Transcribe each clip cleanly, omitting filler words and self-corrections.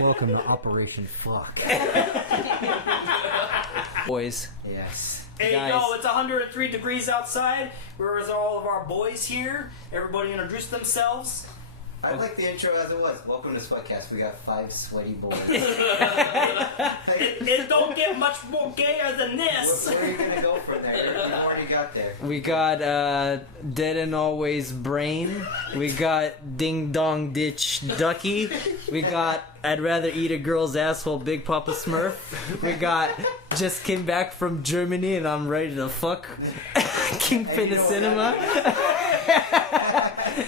Welcome to Operation Fuck. Boys. Yes. Hey, Guys. yo, it's 103 degrees outside. Where's all of our boys here? Everybody introduce themselves. I like the intro as it was. Welcome to Sweatcast. We got 5 sweaty boys. It don't get much more gayer than this. Where are you going to go from there? You already got there. We got Dead and Always Brain. We got Ding Dong Ditch Ducky. We got I'd Rather Eat a Girl's Asshole Big Papa Smurf. We got Just Came Back from Germany and I'm Ready to Fuck Kingpin of Cinema.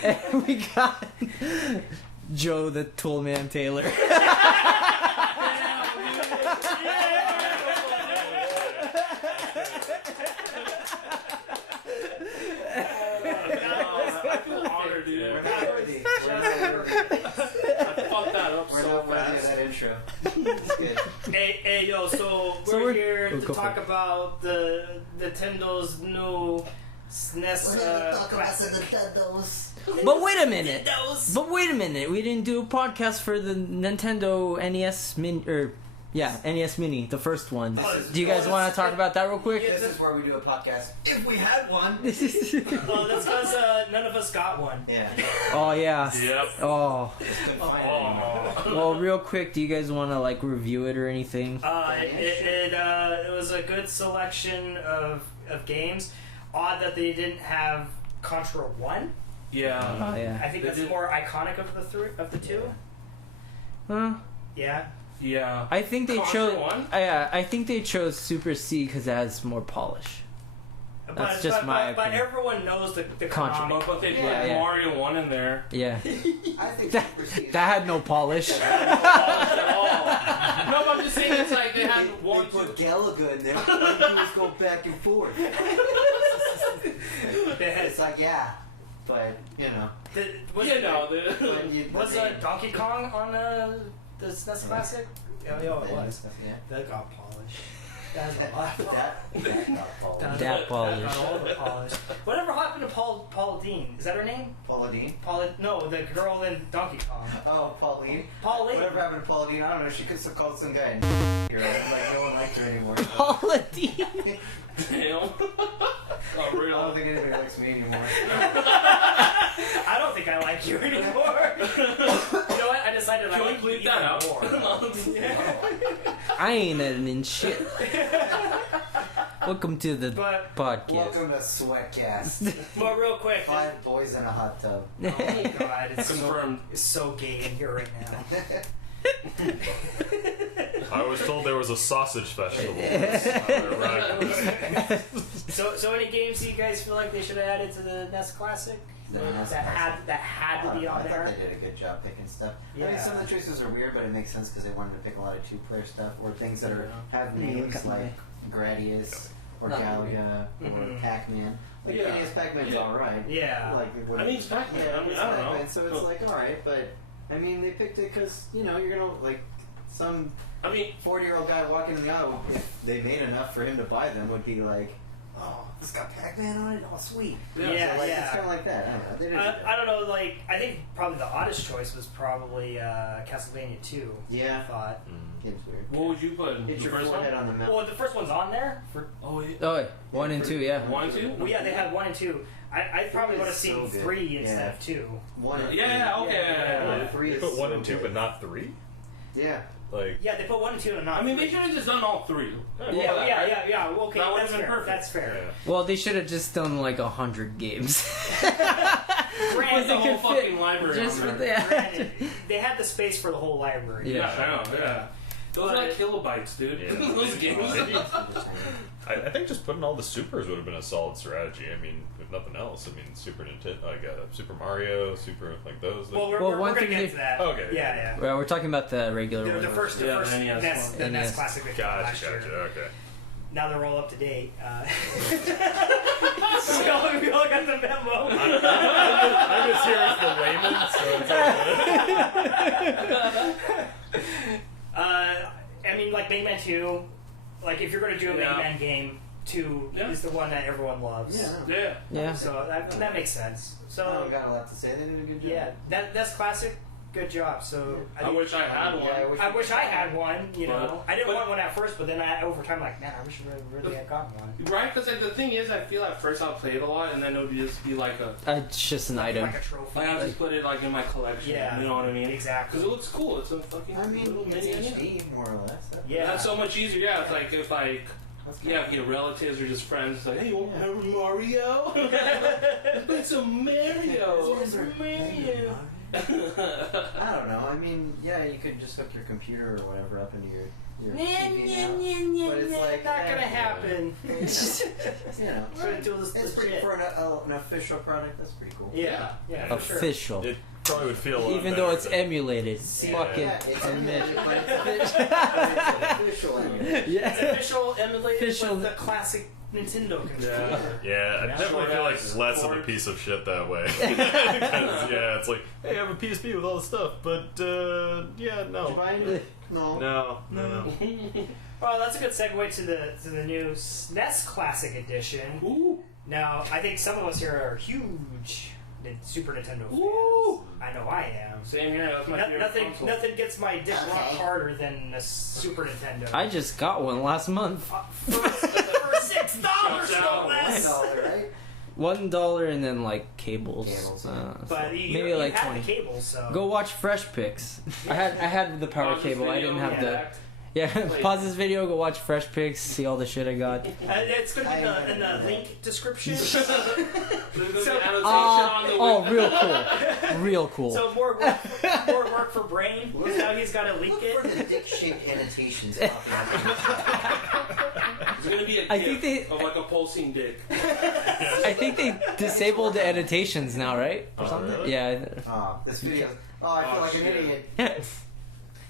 And we got Joe the Toolman Taylor. Hey, yo, so we're here to talk about the Nintendo's new SNES Nintendo's. But wait a minute. We didn't do a podcast for the Nintendo NES Mini, NES Mini, the first one. Do you guys want to talk about that real quick? This is where we do a podcast. If we had one. Well, that's because none of us got one. Yeah. Oh yeah. Yep. Oh. Just couldn't find it. Well, real quick, do you guys want to like review it or anything? It was a good selection of games. Odd that they didn't have Contra 1. Yeah. Oh yeah. I think that's more iconic of the two. Huh? Yeah. Yeah. I think they Contra chose. 1? I think they chose Super C because it has more polish. That's just my But opinion. everyone knows the Contra. Konami. But they put Yeah. Mario 1 in there. Yeah. I think that, Super C is- that had no polish. At all. No, but I'm just saying it's like they had one. They put Galaga in there. All you do is go back and forth. It's like, yeah. But, you know. Was Donkey Kong on the SNES Classic? Yeah, it was. Yeah. That got polished. That has a lot of That got followed. That polish. That got all the polish. Whatever happened to Paula Dean? Is that her name? Paula Dean? No, the girl in Donkey Kong. Oh, Pauline. Pauline. Whatever happened to Paula Dean? I don't know. She could have called some guy. Like, no one liked her anymore. Paula Dean. Damn. Oh, I real. don't think anybody likes me anymore. I don't think I like you anymore. You know what? I decided I Can we like you bleep that out? more. I ain't editing shit. Welcome to the podcast. Welcome to Sweatcast. But real quick. 5 boys in a hot tub. Oh my god, Confirmed. it's so gay in here right now. I was told there was a sausage festival. So any games that you guys feel like they should have added to the NES Classic? That had to be on I there? thought they did a good job picking stuff. Yeah. I mean, some of the choices are weird, but it makes sense because they wanted to pick a lot of 2-player stuff or things that have names like Gradius or Galaga or Pac-Man. Like, Yeah. NES Pac-Man's alright. Yeah. Like, I mean, it's Pac-Man. I mean, I don't know. So it's like, alright, but I mean, they picked it because, you know, you're gonna, like, some 40-year-old guy walking in the aisle, if they made enough for him to buy them, would be like, oh, this got Pac-Man on it? Oh, sweet. Yeah, So, like, yeah. It's kind of like that. I don't know. They did I don't know, like, I think probably the oddest choice was probably Castlevania 2. Yeah. I thought. Game's weird. What would you put in Hit the your first forehead one? on the mouth. Well, the first one's on there. Oh, yeah. Oh, 1 and 2, yeah. 1 and 2? Well, yeah, they had 1 and 2. I probably would have so seen good. 3 instead of 2. 1 and Yeah, okay. Yeah. Three They is put 1 so and 2, good. but not 3? Yeah. Like, Yeah, they put 1 and 2 and not. I mean, three. they should have just done all 3. Yeah. Well, okay, That would've that's been fair. perfect. That's fair. Well, they should have just done like 100 games. Put the they whole could fucking library just on for there. the Granted, they had the space for the whole library. Yeah. I know, yeah. Those are like kilobytes, dude. Yeah. Those games. I think just putting all the supers would have been a solid strategy. I mean, if nothing else, I mean, Super Nintendo, like Super Mario, Super, like those. Well, Like, we're one gonna thing get to that. Okay. Yeah. Well, we're talking about the regular The one. first Yeah, the NES, NES the one. NES Classic that came out last gotcha, year. okay. Now they're all up to date. We all got the memo. I'm just here as the layman, so it's all good. I mean, like Mega Man 2, like if you're going to do a Mega Man game, 2 is the one that everyone loves. Yeah. Yeah. So that makes sense. I So don't got a lot to say. They did a good job. yeah, that's classic. Good job. So I wish I had one. Yeah, I wish I had one. You But- know, I didn't but- want one at first, but then over time, like, man, I wish I really had gotten one. Right? Because like, the thing is, I feel at first I'll play it a lot, and then it'll just be like a. It's just an item. Like a trophy. Like I'll just put it like in my collection. Yeah. You know what I mean? Exactly. Because it looks cool. It's a fucking I mean, little it's mini. HD, more or less. Yeah. That's so much easier. Yeah, it's like if like. That's Yeah, if you get relatives or just friends, it's like, hey, you want Mario? Let's play some Mario. Mario. I don't know. I mean, yeah, you could just hook your computer or whatever up into your TV now. But it's like not gonna happen. You know, Try to do this it's pretty legit. for an official product. That's pretty cool. Yeah, yeah, for sure. Official. It probably would feel a lot Even though better it's than- emulated. Yeah. Fucking Yeah, it's admit. emulated, but it's official emulated. Yeah. It's official emulated Official- with the classic Nintendo controller. Yeah, I Yeah. definitely feel like Sure. less of a piece of shit that way. Because, yeah, it's like, hey, I have a PSP with all this stuff, but, yeah, Did you no. buy it? No. No. Well, that's a good segue to the new SNES Classic Edition. Ooh. Now, I think some of us here are huge Super Nintendo fans. Ooh. I know I am. Same here. That's my favorite console. Nothing gets my dick rock harder than a Super Nintendo. I just got one last month. For $6, no less. $1, right? $1 and then like cables. Cables, But you, maybe you like have 20. the cables, so Go watch Fresh Picks. I had the power Pause this cable. I video, didn't have the. react. Yeah, Please. pause this video. Go watch Fresh Picks. See all the shit I got. It's going to be in the link description. There's gonna be So- annotation on the Oh, window. real cool. Real cool. So more work for Brain, because now he's got to leak Look it. for the dick-shaped annotations. There's gonna be a I gif think of like a pulsing dick. I think they disabled the annotations now, right? Or Oh, something. really? Yeah. Oh, this video. Oh, I feel Oh, like an shit. idiot.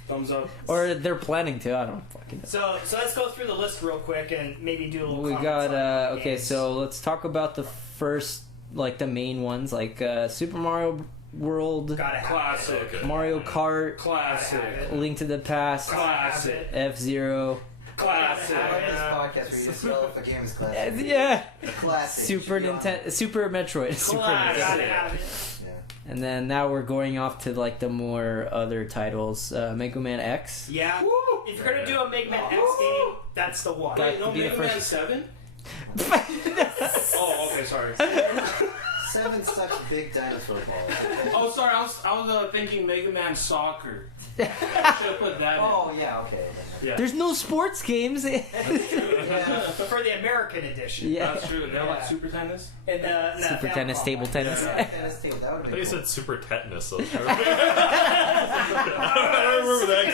Thumbs up. Or they're planning to. I don't fucking know. So let's go through the list real quick and maybe do a little. We comments got on the okay, games. so let's talk about the first, like the main ones, like Super Mario World, gotta have Classic. it. Okay. Mario Kart, Classic. Gotta have it. Link to the Past, Classic. F-Zero. Classic. I like this podcast where you just tell if a game is classic. Yeah, Classic. Super Should be on. Nintendo, Super Metroid, Super Classic. Nintendo. Gotta have it. Yeah. And then now we're going off to like the more other titles, Mega Man X. Yeah. If you're gonna do a Mega Man X game, that's the one. Got Wait, no to be the Mega Man first. 7? Oh, okay, sorry. 7 sucks big dinosaur balls. Oh, sorry, I was thinking Mega Man Soccer. I should have put that Oh, yeah, okay. in. Yeah. There's no sports games. Yeah. For the American edition. Yeah. That's true. They have like Yeah. Super Tennis. And Super tennis, table tennis. Yeah, tennis table, that would I have thought been you cool. said super tetanus. So I remember that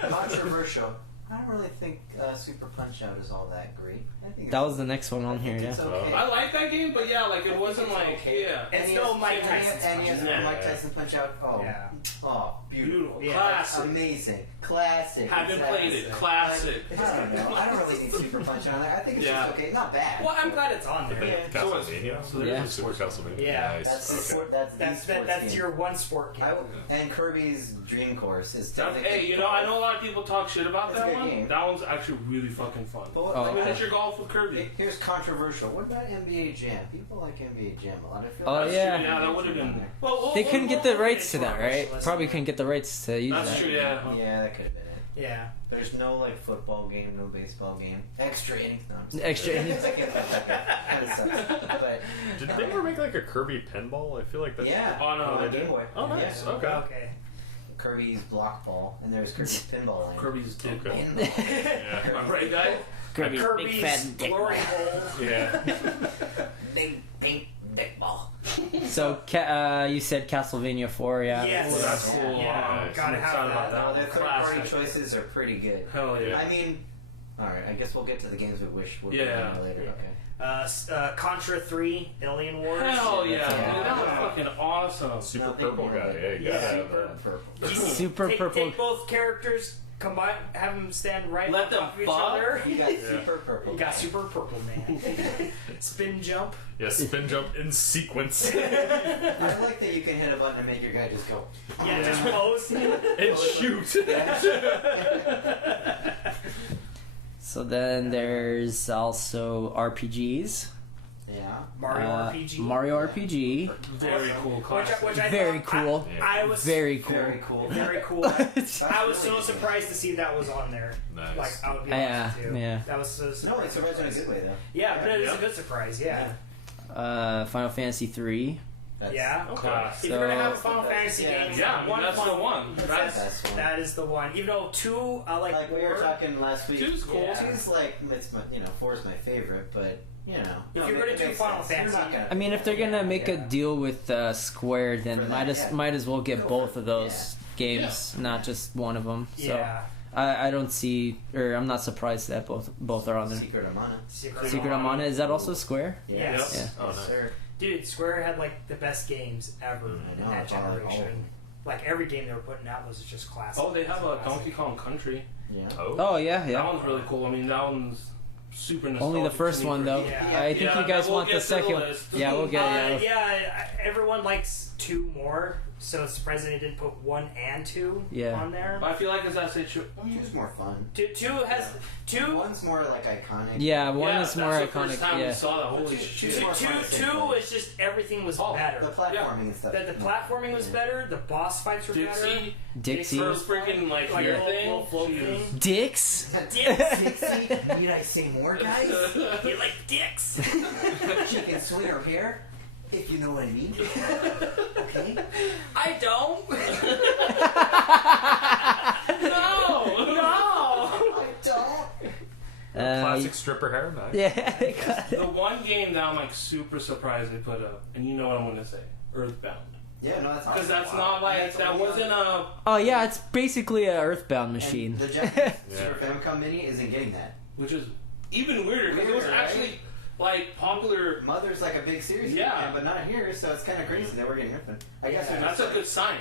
game. Controversial. I don't really think Super Punch Out is all that great. I think That was the next one on here, yeah. it's okay. I like that game, but yeah, like it wasn't it's like okay. yeah. It's no Mike Tyson's NES Punch Out. Mike Tyson Punch Out. Oh, Yeah. oh, beautiful. Beautiful. Yeah. Classic. Amazing. Classic. Haven't Exactly. played it. Classic. I don't know. I don't really need Super Punch Out on there. I think it's Yeah. just okay. Not bad. Well, I'm glad it's on there. Yeah. Castlevania? So Yeah. Super Castlevania? Yeah. Nice. That's the Okay. sport. That's That's your one sport game. And Kirby's Dream Course is. Hey, you know, I know a lot of people talk shit about It's a that good one. game. That one's actually really fucking fun. But Oh, like, okay. Finish your golf with Kirby. Here's controversial. What about NBA Jam? People like NBA Jam a lot. I feel Oh, like That's yeah. true, yeah, that would have been. Well, They couldn't get the rights to we'll that, get right? list. Probably couldn't get the rights to use That's that. true, yeah. Yeah, that could have been it. Yeah. There's no like football game, no baseball game, extra innings. No, I'm just Extra kidding. innings. Kinda sucks. But Did they ever make like a Kirby pinball? I feel like that's. yeah, Oh, no, on they the Game did? Boy. Oh, nice. Yeah. Okay. Okay. Kirby's block ball, and there's Kirby's pinball lane. Kirby's dick. Okay. Pinball. Yeah. Am I right, guy? I mean, Kirby's fat dick glory hole. Yeah. Big pink dick ball. So you said Castlevania 4, yeah. Yes. Well, that's cool. Yeah, Nice. gotta I'm have excited about that. Well, that. their third-party Classic. choices are pretty good. Hell yeah. I mean, all right. I guess we'll get to the games we wish would be Yeah. on later. Okay. Contra 3, Alien Wars. Hell yeah, Yeah. dude, that was fucking awesome. Super Nothing purple more guy. than- Yeah, you gotta have super that. purple. Super take, purple. Take both characters, combine, have them stand right Let on them top of each fuck. other. You got super purple. You got Super Purple Man. Spin jump. Yeah, spin jump in sequence. I like that you can hit a button and make your guy just go. Yeah, just pose. And shoot. So then there's also RPGs. Yeah. Mario RPG. Mario RPG. Very cool classic. Which I Very thought- cool. I was Very cool. Very cool. very cool. I was so surprised to see that was on there. Nice. Like I would be Yeah, honest too. yeah. That was so surprised. No, it's surprised in a good way though. Yeah, but it is a good surprise. Yeah. Final Fantasy 3. That's, Yeah. Class. If you're gonna have a So- Final Fantasy Yeah, game, Yeah, I mean, that's the one. That's That's the best one. that is the one. Even though 2, I Like we were 4. talking last week. Two's cool. Yeah. 2's like it's my 4's my favorite, but If you're gonna do Final Fantasy, I mean, if they're gonna make a deal with Square, For then that, might as well get Go both for of it. those games, not just one of them. So yeah. I don't see, or I'm not surprised that both are on there. Secret of Mana. Secret of Mana, is that also Square? Yes. Yeah. Oh, Yes, nice. sir. Dude, Square had like the best games ever I in know, that it's all like all of generation. them. Like every game they were putting out was just classic. Oh, they have a Classic. Donkey Kong Country. Yeah. Oh yeah, That yeah. one's really cool. I mean, that one's super nostalgic. Only the to first me one for- though. Yeah. I think Yeah, you guys we'll want get the to second. list. Yeah, we'll get. Everyone likes 2 more, so it's surprising they didn't put 1 and 2 Yeah. on there. I feel like as I say, true. 2's more fun. 2 has 2. One's more like iconic. Yeah, one Yeah, is more that's the iconic. first time Yeah. we saw that. Holy Two- shit! two- 2 is just everything was Oh, better. The platforming and stuff. The platforming was better. The boss fights were Dixie, Dixie. her freaking like Like hair a thing. little float She thing. was- Dicks. Dicks. Need I say more, guys? You like dicks? She can swing her hair, if you know what I mean. Okay? I don't. No. No. I don't. Classic stripper hair. Nice. Yeah. The one game that I'm like super surprised they put up, and you know what I'm gonna say, Earthbound, Yeah, no, that's awesome. because that's not like that wasn't a. Oh yeah, it's basically a Earthbound And machine. the Japanese Yeah. Super Famicom Mini isn't getting that. Which is even weirder because it was Weirder, right? actually like popular. Mother's like a big series, Yeah. but not here, so it's kind of crazy that we're getting Earthbound. I guess they're That's just a good sign.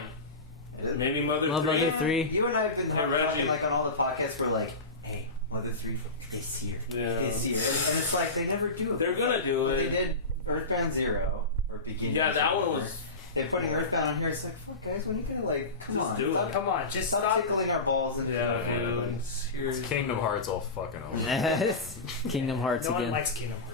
It is. Maybe Mother Love 3. Mother 3. You and I have been Hey, talking Reggie. like on all the podcasts. We're like, hey, Mother 3 is here. Yeah. It's here, and it's like they never do it. They're gonna do They it. did Earthbound 0 or Beginning. Yeah, or that one something, was. They're putting Earthbound on here. It's like, fuck, guys, when are you gonna like, come Just on, do it. stop, Come on, just stop stop. tickling our balls and Yeah, Yeah. dude. It's Seriously. Kingdom Hearts all fucking over. Kingdom Hearts No one again. likes Kingdom Hearts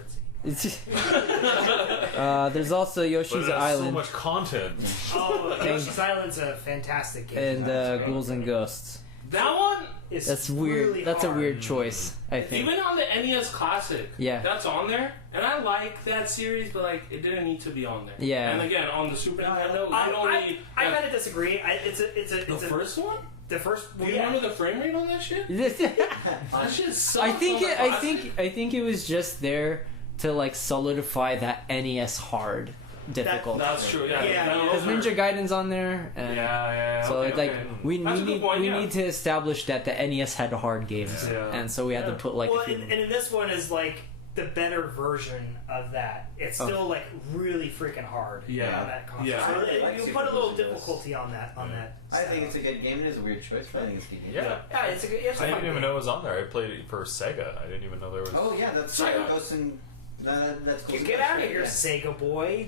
There's also But Yoshi's it has so Island much content. Oh, Yoshi's Island's a fantastic game. and Ghouls and Ghosts. That one, It's That's weird. really That's a hard. weird choice, I think. even on the NES Classic, Yeah. that's on there, and I like that series, but like it didn't need to be on there. Yeah. And again, on the Super Nintendo, you don't need. I kind of disagree. It's the first one. the first. Do you yeah. remember the frame rate on that shit? That shit sucks. I think on the it. I Classic. think it was just there to like solidify that NES hard difficult. That's true. Yeah. Yeah, Because those are- Ninja Gaiden's on there, and Yeah. so okay, it's like okay. we That's a good need point, we yeah. need to establish that the NES had hard games, Yeah. and so we had to Yeah. put like Well, a few. and in this one is like the better version of that. It's Oh. still like really freaking hard. Yeah. On that console. Yeah. So I like you Super put a little Nintendo. difficulty on that. On that. I think it's a good game. It is a weird choice, but I think it's a good game. Yeah. Yeah, it's a good. It's a I fun didn't even game. know it was on there. I played it for Sega. I didn't even know there was. Oh yeah, that's Sega. Ghost and that's cool. You get out of here, Sega boy.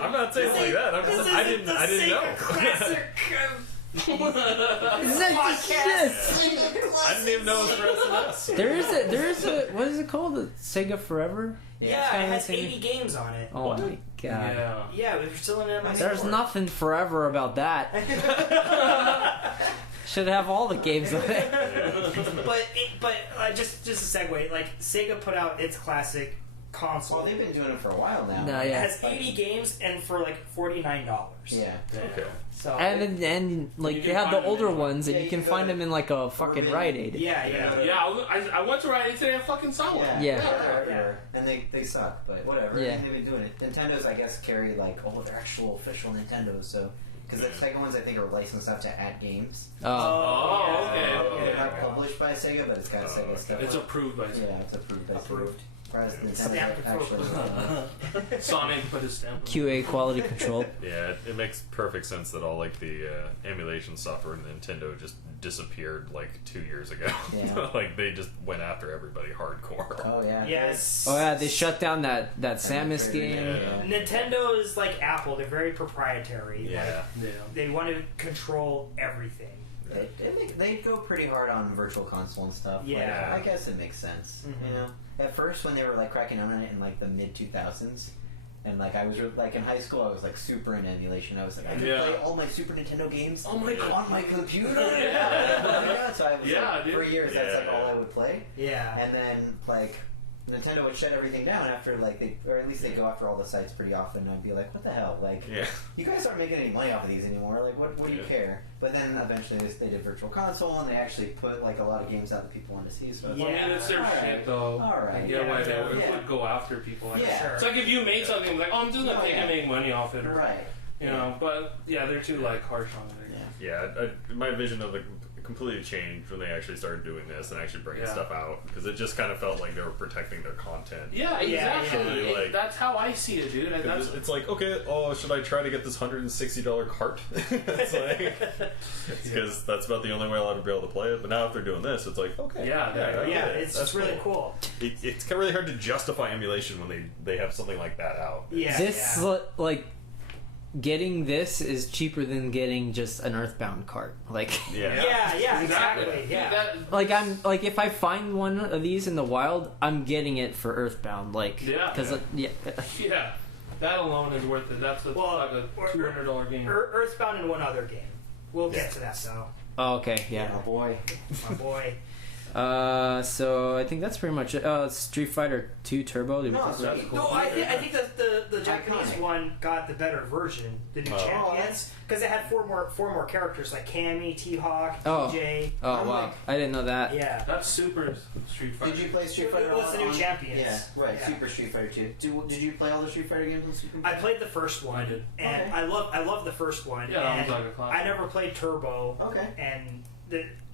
I'm not saying it like that. I'm This just, is I didn't know. Sega classic. I didn't even know it was for SNS. there is a what is it called? The Sega Forever? Yeah, kinda it has the same- 80 games on it. Oh What? my god. Yeah. Yeah, we're still in my There's store. nothing forever about that. Should have all the games on it. but just a segue. Like Sega put out its classic console. Well, they've been doing it for a while now. No, It yeah. has 80 games and for like $49. Yeah. Okay. So And like You they can have the find them older in- ones, and Yeah, you you can can find go them in like a fucking Urban- Rite Aid. yeah. Yeah, I went to Rite Aid today and fucking saw one. Yeah, Yeah. they're everywhere. And they suck, but whatever. Yeah. They've been doing it. Nintendo's, I guess, carry like they're actual official Nintendos. So because the Sega ones, I think, are licensed out to add games. Oh, okay. They're Okay. not published by Sega, but it's got Sega stuff. It's approved by yeah, it's approved by Sega. Approved. Whereas Nintendo's Stamped actually. Sonic put his stamp. on it. QA quality control. Yeah, it makes perfect sense that all like the emulation software in Nintendo just disappeared like 2 years ago. Yeah. Like they just went after everybody hardcore. Oh yeah. Yes. Oh yeah, they shut down that Samus game. Yeah. Nintendo is like Apple. They're very proprietary. Yeah. Like, they want to control everything. They go pretty hard on virtual console and stuff. Yeah. Like, I guess it makes sense. You know, at first when they were like cracking down on it in like the mid 2000s, and like I was like in high school, I was like super into emulation. I was like, I could play all my Super Nintendo games on my computer. So I was like, for years that's like all I would play. Yeah. And then like Nintendo would shut everything down after like or at least they go after all the sites pretty often. And I'd be like, what the hell? Like, you guys aren't making any money off of these anymore. Like, what do you care? But then eventually they did Virtual Console, and they actually put like a lot of games out that people wanted to see. So I mean, it's their shit though. All right. Yeah, why they would go after people. Like, Yeah. It's like if you made something like, oh, I'm just gonna take and make money off it, or Right. you know. But yeah, they're too like harsh on it. My vision of it completely changed when they actually started doing this and actually bringing stuff out, because it just kind of felt like they were protecting their content. Yeah, exactly. Yeah. Like, that's how I see it, dude. It's like, okay, should I try to get this $160 cart? It's like, because that's about the only way I'll ever be able to play it. But now if they're doing this, it's like, okay, it's that's really cool. It's kind of really hard to justify emulation when they have something like that out. Yeah, This like getting this is cheaper than getting just an Earthbound cart. Like exactly. Yeah. like I'm like if I find one of these in the wild, I'm getting it for Earthbound. Like because that alone is worth it. That's like a $200 game. Earthbound and one other game. We'll get to that though. Oh, okay, yeah. Oh boy. My boy. So I think that's pretty much it. Street Fighter 2 Turbo. Did we talk about that? No, I think that the Japanese one got the better version, the new champions, because it had four more characters like Cammy, T-Hawk, TJ. Oh wow, I didn't know that. Yeah, that's Super Street Fighter. Did you play Street Fighter? What's the new champions? Yeah, right. Yeah. Super Street Fighter 2. Did you play all the Street Fighter games on Super? I played the first one. I did. And I love the first one. Yeah, that was like a classic. I never played Turbo. Okay. And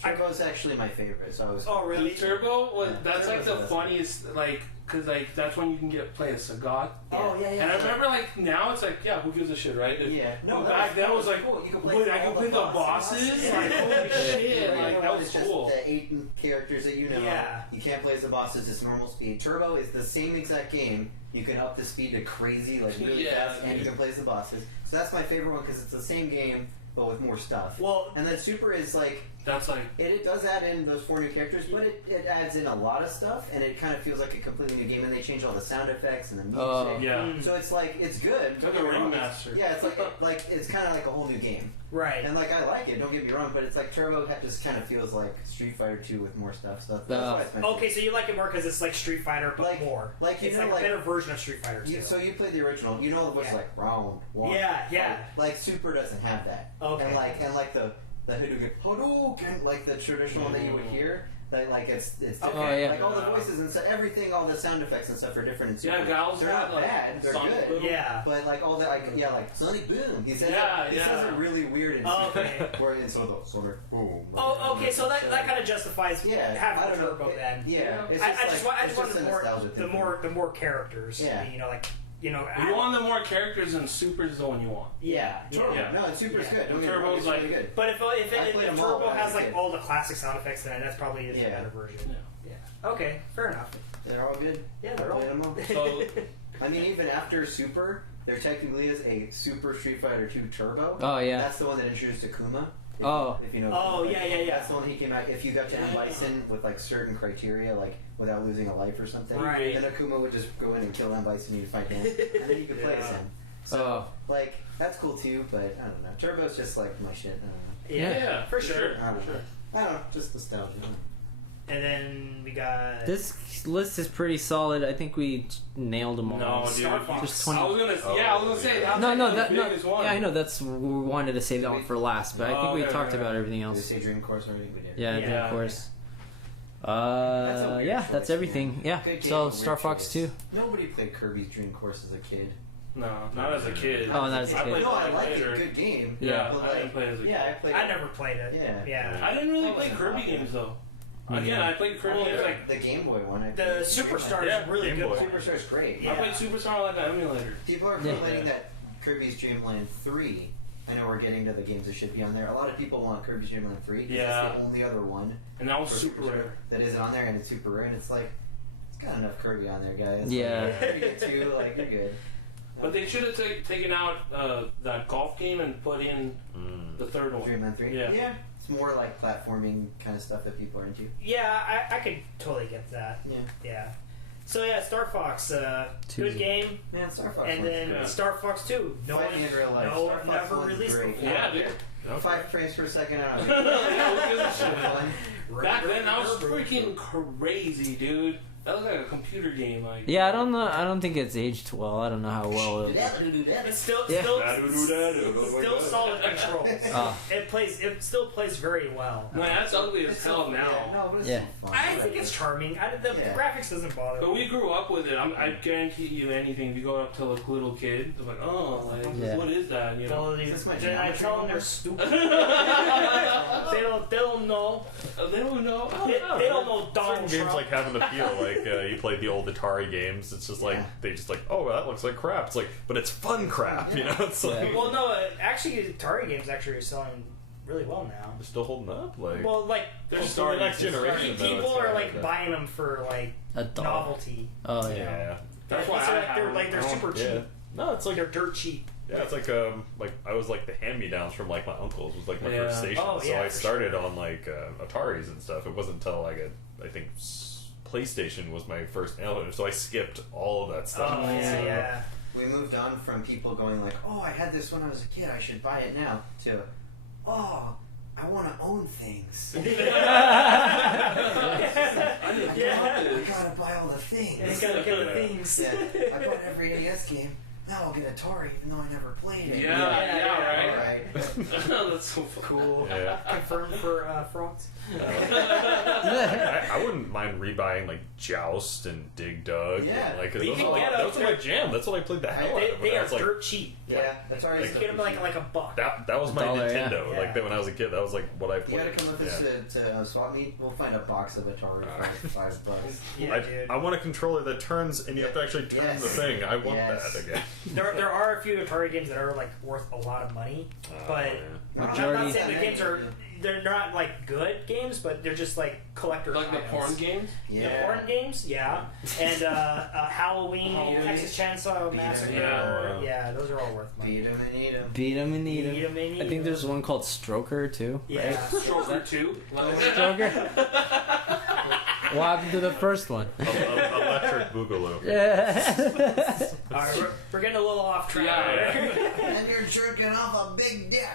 Turbo's actually my favorite, so I was. Oh really? Turbo that's like the funniest, like, because like that's when you can play a Sagat. Oh yeah. And I remember like now it's like who gives a shit, right? No, back then it was like cool. You can wait, I can play the bosses. Like holy shit, like that was cool. Just the 8 characters that you know. Yeah. You can't play as the bosses. It's normal speed. Turbo is the same exact game. You can up the speed to crazy, like really fast, and you can play as the bosses. So that's my favorite one because it's the same game but with more stuff. Well, and then Super is like. That's like it does add in those 4 new characters, but it adds in a lot of stuff, and it kind of feels like a completely new game. And they change all the sound effects and the music. So it's like it's good. It's like a remaster. Yeah, it's like it's kind of like a whole new game. Right. And like I like it. Don't get me wrong, but it's like Turbo just kind of feels like Street Fighter 2 with more stuff. So that's why it's my favorite. Okay, so you like it more because it's like Street Fighter, but more. Like it's like a better version of Street Fighter 2. So you played the original. You know what's like round 1. Yeah. Like Super doesn't have that. Okay. And like the Hadouken, like the traditional one that you would hear, that like it's different. Like all the voices and stuff, everything, all the sound effects and stuff are different in Super. Gals they're not bad, they're good. Boom. Yeah, but like all that, like Sonic Boom. He says it really weird in Super. Or in Sonic Boom. Oh, okay, so that kind of justifies having the Turbo then. Yeah, I just want the more characters. Yeah, you want the more characters, and Super is the one you want. Yeah. No, and Super's good. And Turbo's like really good. But if Turbo has like all the classic sound effects, then that's probably a better version. Yeah. Okay, fair enough. They're all good. Yeah, they're all good. So, I mean, even after Super, there technically is a Super Street Fighter 2 Turbo. Oh yeah. That's the one that introduced Akuma. If you know. Oh yeah. That's the one he came out. If you got to M Bison with like certain criteria, like without losing a life or something, then Akuma would just go in and kill M Bison and you'd fight him, and then you could play as him. So like that's cool too, but I don't know. Turbo's just like my shit. I don't know. Yeah, for sure. I don't know. Just nostalgia. And then we got this list is pretty solid. I think we nailed them all. No, dude. Just 20. I was gonna say that. Yeah, I know that's we wanted to save that one for last, but I think we talked about everything else. Did you say Dream Course already? We did. Yeah, Dream Course. That's everything. Yeah. So Star Fox 2. Nobody played Kirby's Dream Course as a kid. No, not as a kid. Oh, not as a kid. No, I liked it. Good game. Yeah, I didn't play as a kid. Yeah, I played. I never played it. Yeah. I didn't really play Kirby games though. Again, I played Kirby games like the Game Boy one. The Superstar is really good. Superstar's great. Yeah. I played Superstar like an emulator. People are complaining that Kirby's Dream Land 3. I know we're getting to the games that should be on there. A lot of people want Kirby's Dream Land 3 because it's the only other one. And that was super rare. That isn't on there, and it's super rare. And it's like, it's got enough Kirby on there, guys. Yeah. Like, you get 2, like, you're good. But they should have taken out that golf game and put in the third one. Dreamland 3? Yeah. It's more like platforming kind of stuff that people are into. Yeah, I could totally get that. Yeah. So yeah, Star Fox, good game. Man, Star Fox. And then Star Fox 2. No Fighting in real life. no Star Fox never was released great. before. Yeah, dude. 5 frames per second. I don't Who know. gives a shit? Fun. Back then, that was freaking crazy, dude. That was like a computer game. Like, Yeah, I don't know. I don't think it's aged well. I don't know how well it. It's still Yeah. still solid controls. It still plays very well. Man, that's ugly as hell Yeah, now. no, but it's Yeah. so fun. I think it's charming. The graphics doesn't bother But me. we grew up with it. I guarantee you anything. If you go up to like little kid, they're like, oh, like, Yeah. what is that? You know? Well, Is this my then I geometry tell them homework? they're stupid. They don't know. They don't know. They don't know Certain Donald games Trump. like have an appeal. Like you play the old Atari games. It's just like they just like, oh, that looks like crap. It's like, but it's fun crap. You know, it's like Well, no, actually, Atari games actually are selling really well now. they're still holding up. Like Well, like They're for the starting next to- generation. though, people it's are kinda like buying them for like A doll. novelty. Oh yeah. Yeah. That's why So, I like, have they're them. like they're I don't- super cheap. Yeah. No, it's like They're dirt cheap. yeah, it's like I was like the hand-me-downs from like my uncles was like my Yeah. first station. Oh, so yeah, I for started on like Ataris and stuff. It wasn't until I think PlayStation was my first. So I skipped all of that stuff. Oh yeah, So- yeah. We moved on from people going like, oh, I had this when I was a kid, I should buy it now, to, oh, I want to own things. I gotta buy all the things. And it's gotta get the things. Yeah, I bought every NES game. Now I'll get Atari, even though I never played it. Yeah, Right. That's so fun. Cool. Yeah. Confirmed for frogs. I wouldn't mind rebuying like Joust and Dig Dug. Yeah. And, like You those can are get like, them those are my jam. That's what I played the hell out of. They when I are was like, dirt cheap. Yeah, Atari's Like, You get them like a buck. that was my $1, yeah. Nintendo. Yeah. Like when I was a kid, that was like what I You played. gotta come with us to swap meet. We'll find a box of Atari for $5. Yeah, dude. I want a controller that turns, and you have to actually turn Yes. the thing. I want Yes. that again. There are a few Atari games that are like worth a lot of money, but I'm Majority- not saying the games are they're not like good games, but they're just like collector Like the items. porn games? The Yeah. porn games, yeah, and Halloween, Texas Chainsaw Massacre, Yeah. those are all worth money. Beat 'em and eat 'em. Beat 'em and eat 'em. Beat 'em and eat I think 'em. there's one called Stroker too. Yeah. Stroker 2? Stroker. What happened to the first one? Electric Boogaloo. Yeah. All right, we're getting a little off track. Yeah. And you're jerking off a big dick.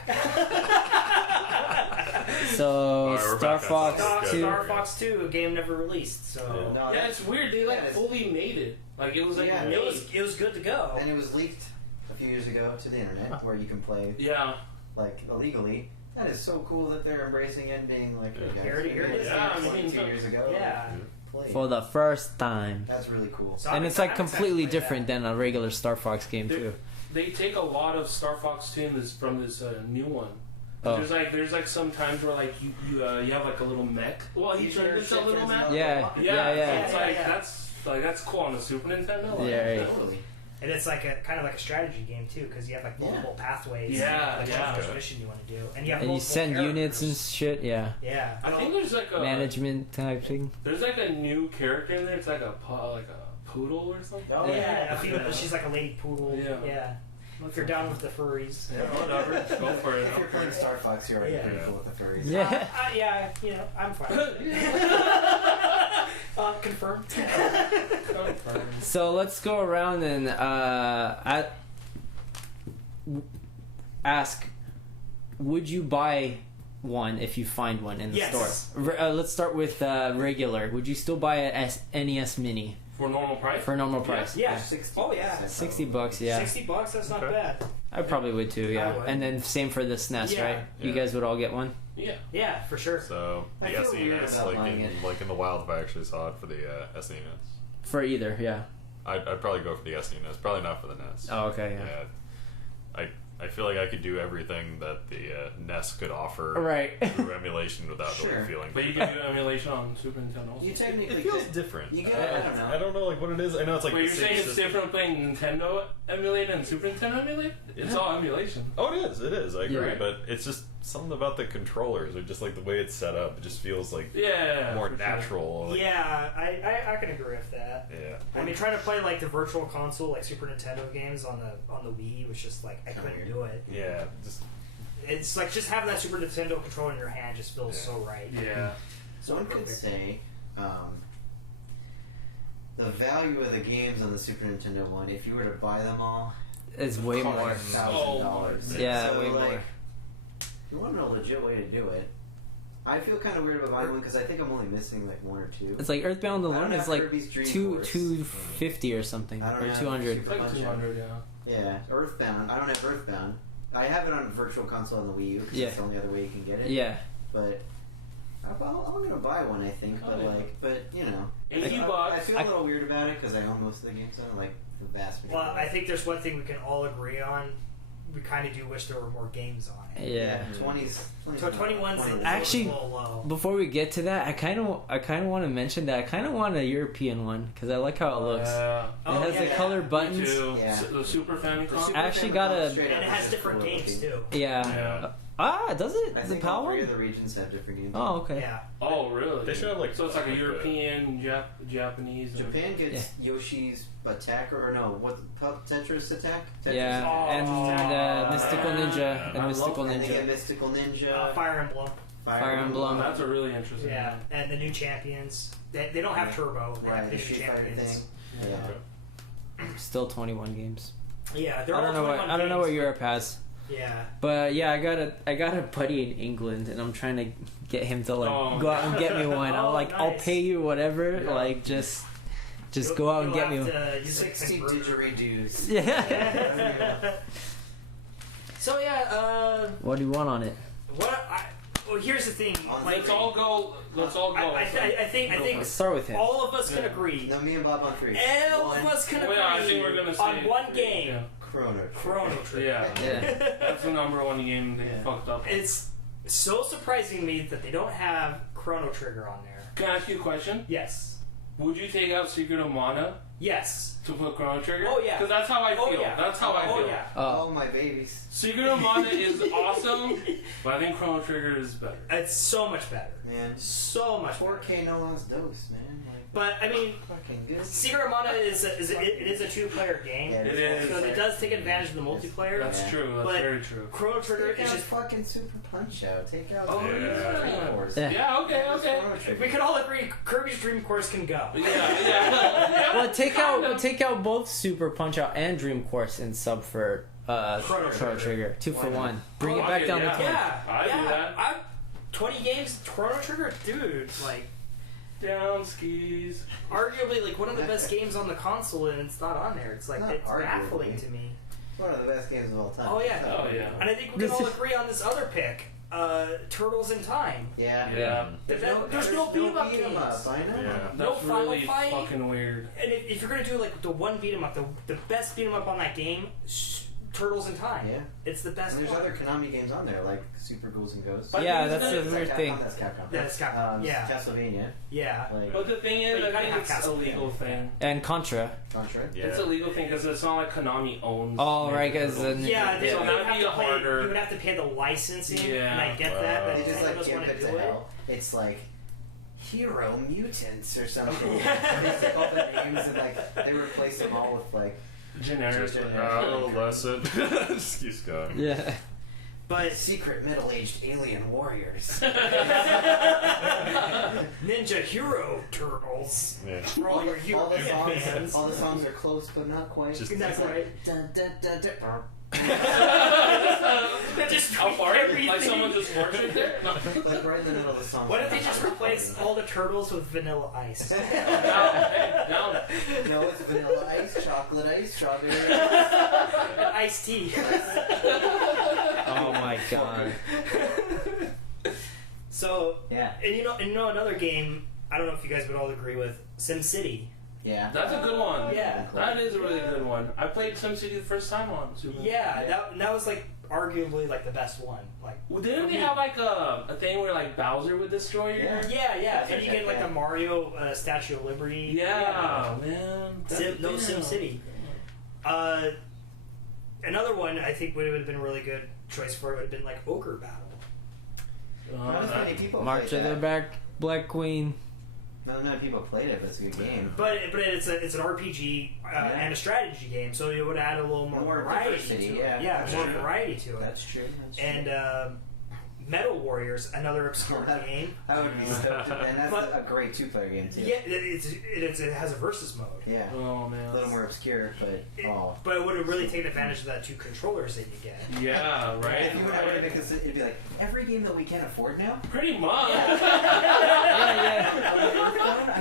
So Alright, we're Star back on Fox topic. Star, 2. Star Fox 2, a game never released, so No, Yeah, it's weird. They like Yeah, it's- fully made it. Like it was like Yeah. made. it was good to go. And it was leaked a few years ago to the internet, where you can play Yeah. like illegally. That is so cool that they're embracing it and being like, hey guys, Here it is. Yeah, like I mean, 2 years ago. Yeah. Play. For the first time. That's really cool. So And I'm it's like excited to completely play different that. than a regular Star Fox game too. They take a lot of Star Fox 2 from this new one. Oh. There's like some times where like you have like a little mech. Well, he turned into a little mech. Yeah. Yeah, it's Yeah, like yeah. that's cool on the Super Nintendo. Like, Yeah, right. Totally. And it's like a kind of like a strategy game too, because you have like multiple pathways. Yeah, like yeah. which mission you want to do, and you have And you multiple send characters. units and shit, yeah. Yeah. I think there's like a Management type thing. There's like a new character in there. It's like a poodle or something. Oh, yeah, a female, she's like a lady poodle. Yeah. If you're down with the furries. Yeah, whatever. Go for it. If you're playing Star Fox, you're already Yeah. pretty cool with the furries. Yeah. Yeah, you know, I'm fine. Confirmed. So let's go around and ask, would you buy one if you find one in the Yes. store? Let's start with regular. Would you still buy a NES Mini For normal price? for normal price? Yeah. 60 Oh yeah. $60, yeah. $60, that's not Okay. bad. I probably would too, yeah. I would. And then same for the SNES, Yeah. right? You Yeah. guys would all get one? Yeah. Yeah, for sure. So I the feel weird SNES, about like buying in it. like in the wild, if I actually saw it for the SNES, For either, yeah. I'd probably go for the SNES. Probably not for the NES. Oh, okay, yeah. Yeah. I feel like I could do everything that the NES could offer Right. through emulation without Sure. really feeling. But you can do emulation on Super Nintendo also. You technically It feels could. different. You get I don't know. I don't know like what it is. I know it's like. Wait, the you're same saying it's system. different playing Nintendo emulated and Super Nintendo emulated? It's all emulation. Oh, it is. It is. I agree, Yeah. but it's just something about the controllers or just like the way it's set up. It just feels like more for natural. Sure. Like, I can agree with that. yeah. I mean, trying to play like the virtual console, like Super Nintendo games on the Wii was just like I couldn't do it. Yeah. Just It's like just having that Super Nintendo controller in your hand just feels so right. Yeah. So one could say the value of the games on the Super Nintendo one, if you were to buy them all, It's way more. $1,000. Yeah, so, way like, more. You want a legit way to do it. I feel kind of weird about buying one because I think I'm only missing like one or two. It's like Earthbound I alone don't is have like Kirby's Dream two Force. 250 or something, I don't or have 200. Super It's like Punch-Out. 200, yeah. Yeah, Earthbound. I don't have Earthbound. I have it on Virtual Console on the Wii U because Yeah. it's the only other way you can get it. Yeah, But I'm gonna buy one, I think. Oh, But yeah. but you know, $80 I feel a little weird about it because I own most of the games on it, like the vast majority. Well, I think there's one thing we can all agree on. We kind of do wish there were more games on it. yeah. 20s. So 21's Actually, a little low. Before we get to that, I kind of want to mention that I kind of want a European one because I like how it looks. Yeah. Oh, It has the yeah. color Me buttons. too. Yeah. The Super Famicom. I actually got a- And it has different games too. Yeah. Yeah. Does it? I The think all PAL three one? of the regions have different games. Oh, okay. Yeah. Oh, really? They should have, like, So it's like a like European, Japanese. and- Japan gets Yoshi's Attack or no? What Tetris Attack? Tetris Yeah, Attack. and Mystical Ninja Yeah. and Mystical And they get Ninja. Mystical Ninja. Fire Emblem. Fire Emblem. That's a really interesting Yeah, one. and the new champions. They don't have Turbo. They Right, have the the new Street Fighter champions. thing. Yeah. Still 21 games. Yeah, they're I don't all know what 21 I don't know what games. Europe has, Yeah. but yeah, I got a buddy in England, and I'm trying to get him to like go out and get me one. Oh, I'm like, I'll nice. pay you whatever, Yeah. like just go out and You'll get me have one. to use a 16 converter. didgeridoos. Yeah. So yeah, What do you want on it? well, here's the thing. Let's all go. Let's all go. I think Let's start with him. all of us can Yeah. agree. No, me and Bob on 3. All of us can Well, agree yeah, I think we're gonna say on one game. Yeah. Chrono. Chrono Trigger. Yeah. Yeah. That's the number one game they Yeah. fucked up. It's so surprising to me that they don't have Chrono Trigger on there. Can I ask you a question? Yes. Would you take out Secret of Mana Yes. to put Chrono Trigger? Oh, yeah. Because that's how I feel. Oh yeah. That's how I feel. Oh yeah. Oh, my babies. Secret of Mana is awesome, but I think Chrono Trigger is better. It's so much better. Man. So much better. 4K no lost dose, man. Like, But I mean, fucking good. Secret of Mana is it is a two-player game. Yeah, It is. So it does take advantage of the multiplayer. That's Yeah. true. That's But- very true. Chrono Trigger Take is out just. fucking Super Punch Out. Take out. Oh, yeah. Wars. Yeah. Yeah. Okay. Okay. Chrono Trigger. We can all agree Kirby's Dream Course can go. Yeah. Yeah. Well, take Kind out of. both Super Punch Out and Dream Course and sub for Chrono Chrono Trigger. 2 for Why not? 1. Bring Oh, it back okay, down yeah. to 10. Yeah, I do that. 20 games, Chrono Trigger, dude. Like, Down skis. arguably, like one of the best games on the console, and it's not on there. It's like Not it's baffling arguably. to me. One of the best games of all time. Oh yeah, Oh yeah. and I think we can all agree on this other pick, Turtles in Time. Yeah. Yeah. There's no beat 'em up beat 'em games. up. I know. Yeah. No That's Final really Fight. fucking weird. And if you're gonna do like the one beat 'em up, the best beat 'em up on that game, Turtles in Time. Yeah. It's the best And there's one. other Konami games on there, like Super Ghouls and Ghosts. But Yeah, isn't that's it- the weird Capcom, thing. That's Capcom. That's Capcom. Yeah. Castlevania. Yeah. Like, But the thing is, But you I gotta think have it's a Castlevania. legal thing. And Contra. Contra. Yeah. It's a legal thing because it's not like Konami owns. Oh, right, Ninja because Turtles. Yeah, Yeah. you would that'd have be to pay. harder. You would have to pay the licensing, Yeah. and I get that. But They just none like of us give want it to to do it. hell. It's like Hero Mutants or something. They take all the names and like they replace them all with like Generic. Adolescent. Just keeps going. Yeah. But secret middle-aged alien warriors. Ninja Hero Turtles Yeah. for all your all the Hero songs, fans. all the songs are close but not quite. Just- That's It's like, right. dun, dun, dun, dun, They just How far? everything. Like someone just works right there? No. like right in the middle of the song. What if they just replace all the turtles with Vanilla Ice? Down, hey, down. No, it's vanilla ice, chocolate ice, strawberry ice. And iced tea. Oh my god. So, Yeah. and you know another game. I don't know if you guys would all agree with SimCity. Yeah. That's a good one. Yeah. That is a really good one. I played SimCity the first time on Super. Yeah, that was like arguably like the best one. Like, Well, didn't they have like a thing where like Bowser would destroy you? Yeah. yeah, and you Okay, get like yeah. the Mario Statue of Liberty. Yeah, man. No Damn. SimCity. Another one I think would have been a really good choice for it would have been like Ogre Battle. Not as many people March played of the that. Black Queen. Not as many people played it, but it's a good game. But it's an RPG and a strategy game, so it would add a little more variety diversity, to it. yeah. Yeah, That's more true. variety to it. That's true. And Metal Warriors, another obscure game. I would be stoked, and that's a great 2-player game too. Yeah, it has a versus mode. Yeah. Oh man. A little more obscure, but But it would have really taken advantage of that 2 controllers that you get. Yeah, right. If you would ever make this, it'd be like every game that we can't afford now. Pretty much. I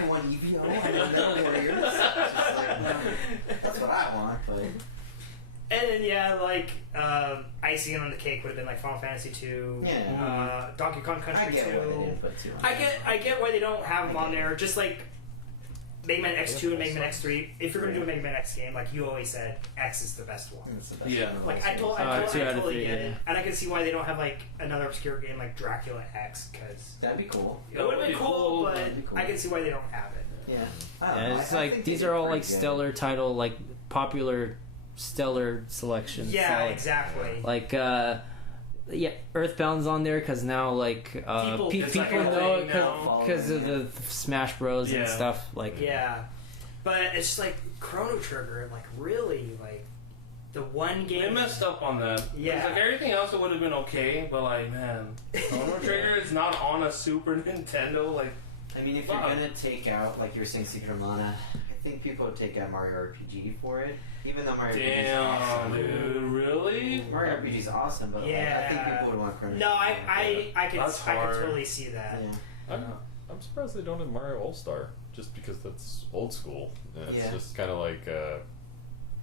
want EVO. I want Metal Warriors. It's just like, that's what I want, but. And then icing on the cake would have been like Final Fantasy 2, Donkey Kong Country I get 2. why they didn't put 2 on. I get why they don't have them on there. Just like Mega Man X2 and Mega Man X3. If you're gonna do a Mega Man X game, like you always said, X is the best one. It's the best Yeah. one of Like those I games. totally get it, yeah. and I can see why they don't have like another obscure game like Dracula X, because That'd be cool. it would have been cool, but That'd be cool. I can see why they don't have it. Yeah. I don't know. Yeah, it's I like think these they are did all pretty like good. stellar title, like popular stellar selections. Yeah, Solid. exactly. Like Earthbound's on there because now like People- it's like people a know thing now. because of the Smash Bros and Yeah. stuff. Like Yeah, but it's just like Chrono Trigger, like really, like the one game. They messed up on that. Yeah. It's like everything else would have been okay, but like, man, Chrono Trigger is not on a Super Nintendo. Like, I mean, if you're gonna take out, like you were saying, Secret of Mana, I think people would take out Mario RPG for it. Even though Mario RPG is damn, awesome. dude, really? Mario RPG is awesome, but like, I think Yeah. people would want Chrono No, I Trigger. could That's I could hard. totally see that. Yeah. I'm surprised they don't have Mario All Star, just because that's old school. And it's Yeah. just kind of like I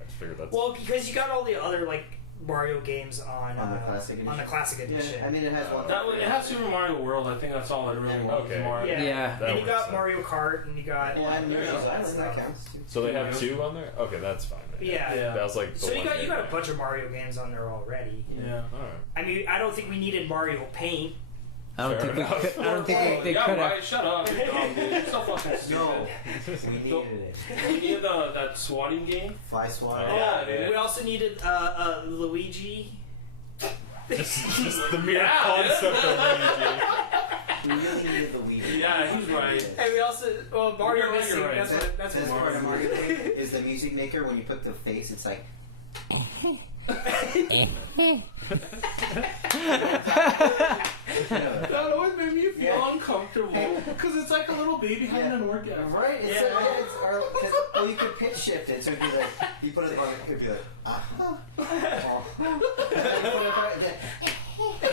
just figured that's Well, because you got all the other like Mario games on On the Classic Edition. On the Classic Edition. Yeah, I mean, it has one. It has Super Mario World. I think that's all it really wants. Okay. Mario. Yeah. That And you works got then. Mario Kart, and you got Yeah, and Yoshi's Island, stuff. that counts too. So they have Yeah. 2 on there. Okay, that's fine. Then. Yeah. Yeah. That was like the So you one got game a there. bunch of Mario games on there already. Yeah. All right. I mean, I don't think we needed Mario Paint. I don't Fair think we enough. could, I don't think they yeah, could have. right. Shut up. You're dumb, dude. You're so fucking stupid. No, we needed it. We need that swatting game. Fly Swat. Oh. Yeah, dude. We also needed Luigi. Just the mere Yeah, concept of Luigi. We really needed the Wii. Yeah, he's right. And we also Mario You're right, Missing. you're right. That's what That's Mario part of Missing. Mario thing is the music maker. When you put the face, it's like. That always made me feel Yeah. uncomfortable because it's like a little baby having an orgasm. Right? It's, Yeah. well, you could pitch shift it, so it'd be like, you put it on, it'd be like, What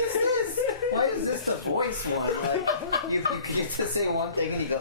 is this? Why is this the voice one? Like, you get to say one thing and you go,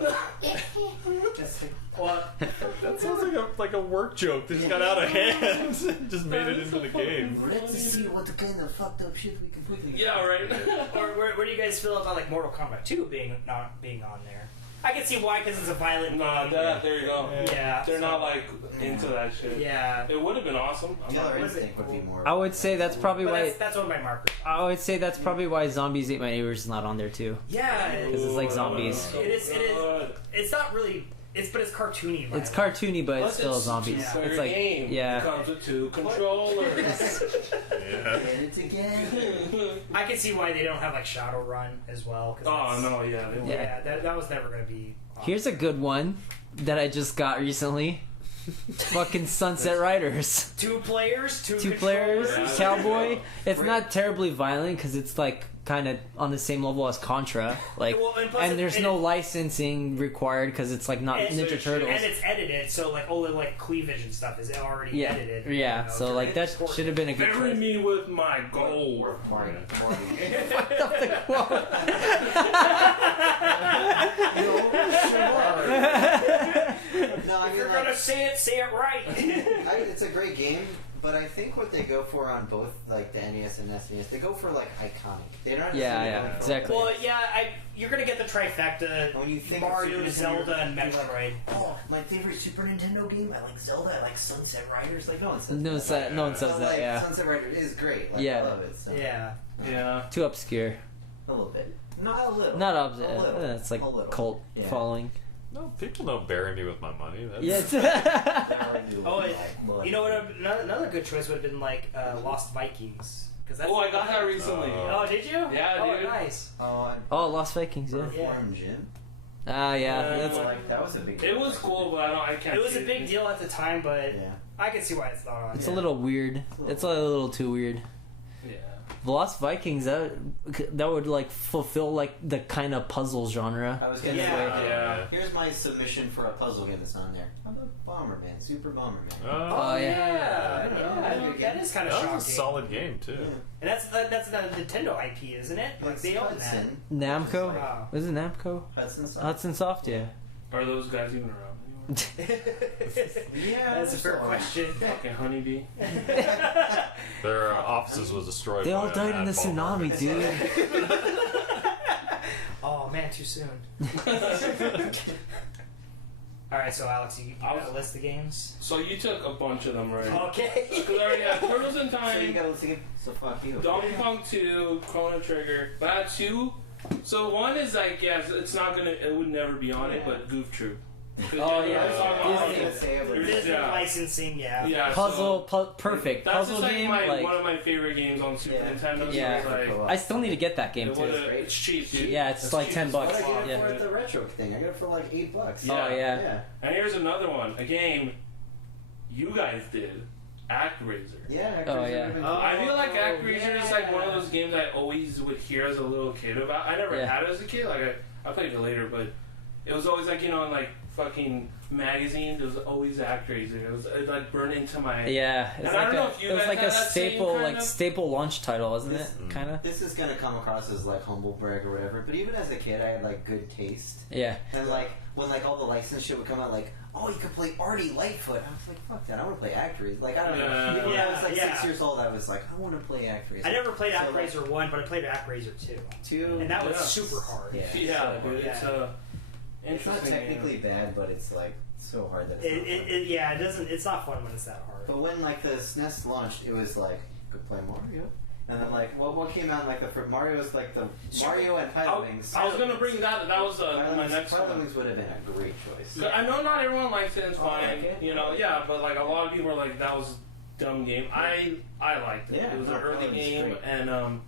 just like, What? That sounds like a work joke that just got out of hand. Just made it into the game. let's see what kind of fucked up shit we can put in. Yeah, right. Or where do you guys feel about like Mortal Kombat 2 not being on there? I can see why, because it's a violent Nah, game. there you go. Yeah. They're not like into that shit. Yeah. It would have been awesome. I'm not Killer was it? Instinct would be more. I would say that's probably But why. that's one of my markers. I would say that's probably why Zombies Ate My Neighbors is not on there too. Yeah. 'Cause it's like zombies. So It is. good. It's not really. But it's cartoony. It's violent. cartoony, but it's Plus, still it's zombies. yeah. It's like game. It yeah. comes with 2 controllers. Yeah. Get it together. I can see why they don't have like Shadowrun as well. 'Cause Oh that's- no, yeah. They Yeah, that was never gonna be. Here's a good one that I just got recently. Fucking Sunset Riders. 2 players, 2 Two players, controllers. Yeah. cowboy. It's not terribly violent because it's like kind of on the same level as Contra. Like, Well, and plus and it- there's and no it- licensing required because it's like not And- Ninja Turtles. And it's edited, so like all the like cleavage and stuff is already Yeah, edited. yeah. you know, So like that it's should have been a good Bury choice. me with my gold. Marty. No, I If mean, you're like, gonna say it right. it's a great game, but I think what they go for on both like the NES and SNES, they go for like iconic. They're not. Yeah, necessarily yeah, going for- exactly. Well, yeah, you're gonna get the trifecta: When you think of Mario, Super Zelda, Nintendo, and you're like, Metroid. Oh, my favorite Super Nintendo game. I like Zelda. I like Sunset Riders. Like no one says No one that. said- no one says But, that, like, yeah. Sunset Riders is great. Like, Yeah. I love it. So. Yeah. Yeah. Too obscure. A little bit. Not a little. Not A little. It's like A little. cult Yeah. following. No, people don't bury me with my money. That's, Yeah. It's Oh, you know what? Another good choice would have been like Lost Vikings. 'Cause that's I got that recently. Oh, did you? Yeah, oh, dude. Nice. Oh, Lost Vikings, yeah. Reform Gym. Yeah. That's Like that was a big. It was cool, but I can't. It was see a big deal at the time, but Yeah. I can see why it's not on. it's a little weird. It's a little too weird. Yeah. The Lost Vikings, that would like fulfill like the kind of puzzle genre. I was gonna Yeah. say, Yeah. here's my submission for a puzzle game that's on there. How about Bomberman, Super Bomberman? Oh, yeah. Yeah. That is kind of That shocking. was a solid game too. And that's the Nintendo IP, isn't it? Like they own that. Hudson. Namco? Wow. Was it Namco? Hudson Soft. Hudson Soft, yeah. Are those guys even around anymore? Yeah, That's a fair question. Fucking honeybee. Their offices was destroyed. They by all a died in mad the bomber. tsunami, dude. Oh man, too soon. All right, so Alex, you got a list of games? So you took a bunch of them, right? Okay. Because I already had Turtles in So you Time, gotta listen again. So fuck you. Donkey Kong 2, Chrono Trigger. But I had 2. So one is like, yeah, it's not gonna, it would never be on it, but Goof Troop. Oh, yeah. I was talking about Disney. Disney. Disney Yeah. licensing, yeah. Yeah, Puzzle, so perfect. that's Puzzle just like, game, one of my favorite games on Super Yeah. Nintendo. Yeah. So it's like, I still need to get that game it too. would've- it's cheap, dude. Yeah, it's like cheap $10 as bucks. What I fuck, get it Yeah. for dude. at the retro thing? I got it for like $8. Yeah. Oh, yeah. Yeah. And here's another one, a game you guys did, ActRaiser. Yeah. Oh, yeah. I feel like ActRaiser is like one of yeah. those games I always would hear as a little kid about. I never Yeah. had it as a kid. Like I played it later, but it was always like, you know, in like fucking magazines. It was always ActRaiser. It like burned into my. Yeah, And it's I like don't know if you it was guys like had a that same staple, kind like of- staple launch title, wasn't it? This- Kind of. This is gonna come across as like humble brag or whatever, but even as a kid, I had like good taste. Yeah. And like when like all the licensed shit would come out, like, oh, you could play Artie Lightfoot. I was like, fuck that. I want to play Actors. Like I don't know. Yeah. Even when I was like Yeah. 6 years old, I was like, I want to play Actors. I never played So, ActRaiser 1, but I played ActRaiser 2. 2, And that was Yeah. super hard. Yeah. Yeah, so dude, it's Yeah. it's not interesting. technically bad, but it's like so hard that it's not fun. Yeah, it doesn't. It's not fun when it's that hard. But when like the SNES launched, it was like you could play Mario, and then like what came out like Mario was like the Mario and Pilotwings. I was gonna bring that. That was my next one. Pilotwings would have been a great choice. I know not everyone likes it. It's Oh, fine, like it? you know. Yeah, but like a lot of people are like, that was a dumb game. I liked it. Yeah, It was an no, early it was game, great. and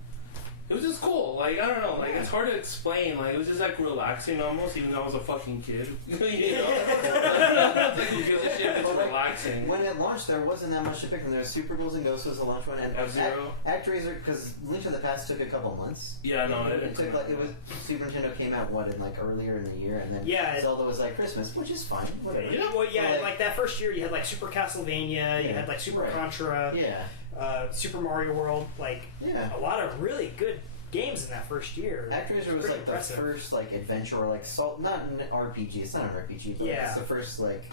it was just cool. Like I don't know. Like it's hard to explain. Like it was just like relaxing almost, even though I was a fucking kid. You know. Like, who gives a shit? It's But, like, relaxing. When it launched, there wasn't that much to pick from. There was Super Ghouls and Ghosts was the launch one, and F-Zero. ActRaiser, because Link to the Past took a couple months. Yeah, no, it took like it was Super Nintendo came out in like earlier in the year, and then Yeah. Zelda was like Christmas, which is fine. Whatever. Yeah. Well, yeah, But, like that first year, you had like Super Castlevania, you Yeah. had like Super Right. Contra, Yeah, Super Mario World, like yeah. a lot of really good games in that first year. ActRaiser was Pretty like impressive. the first like adventure or like not an RPG. It's not an RPG, but Yeah. it's the first like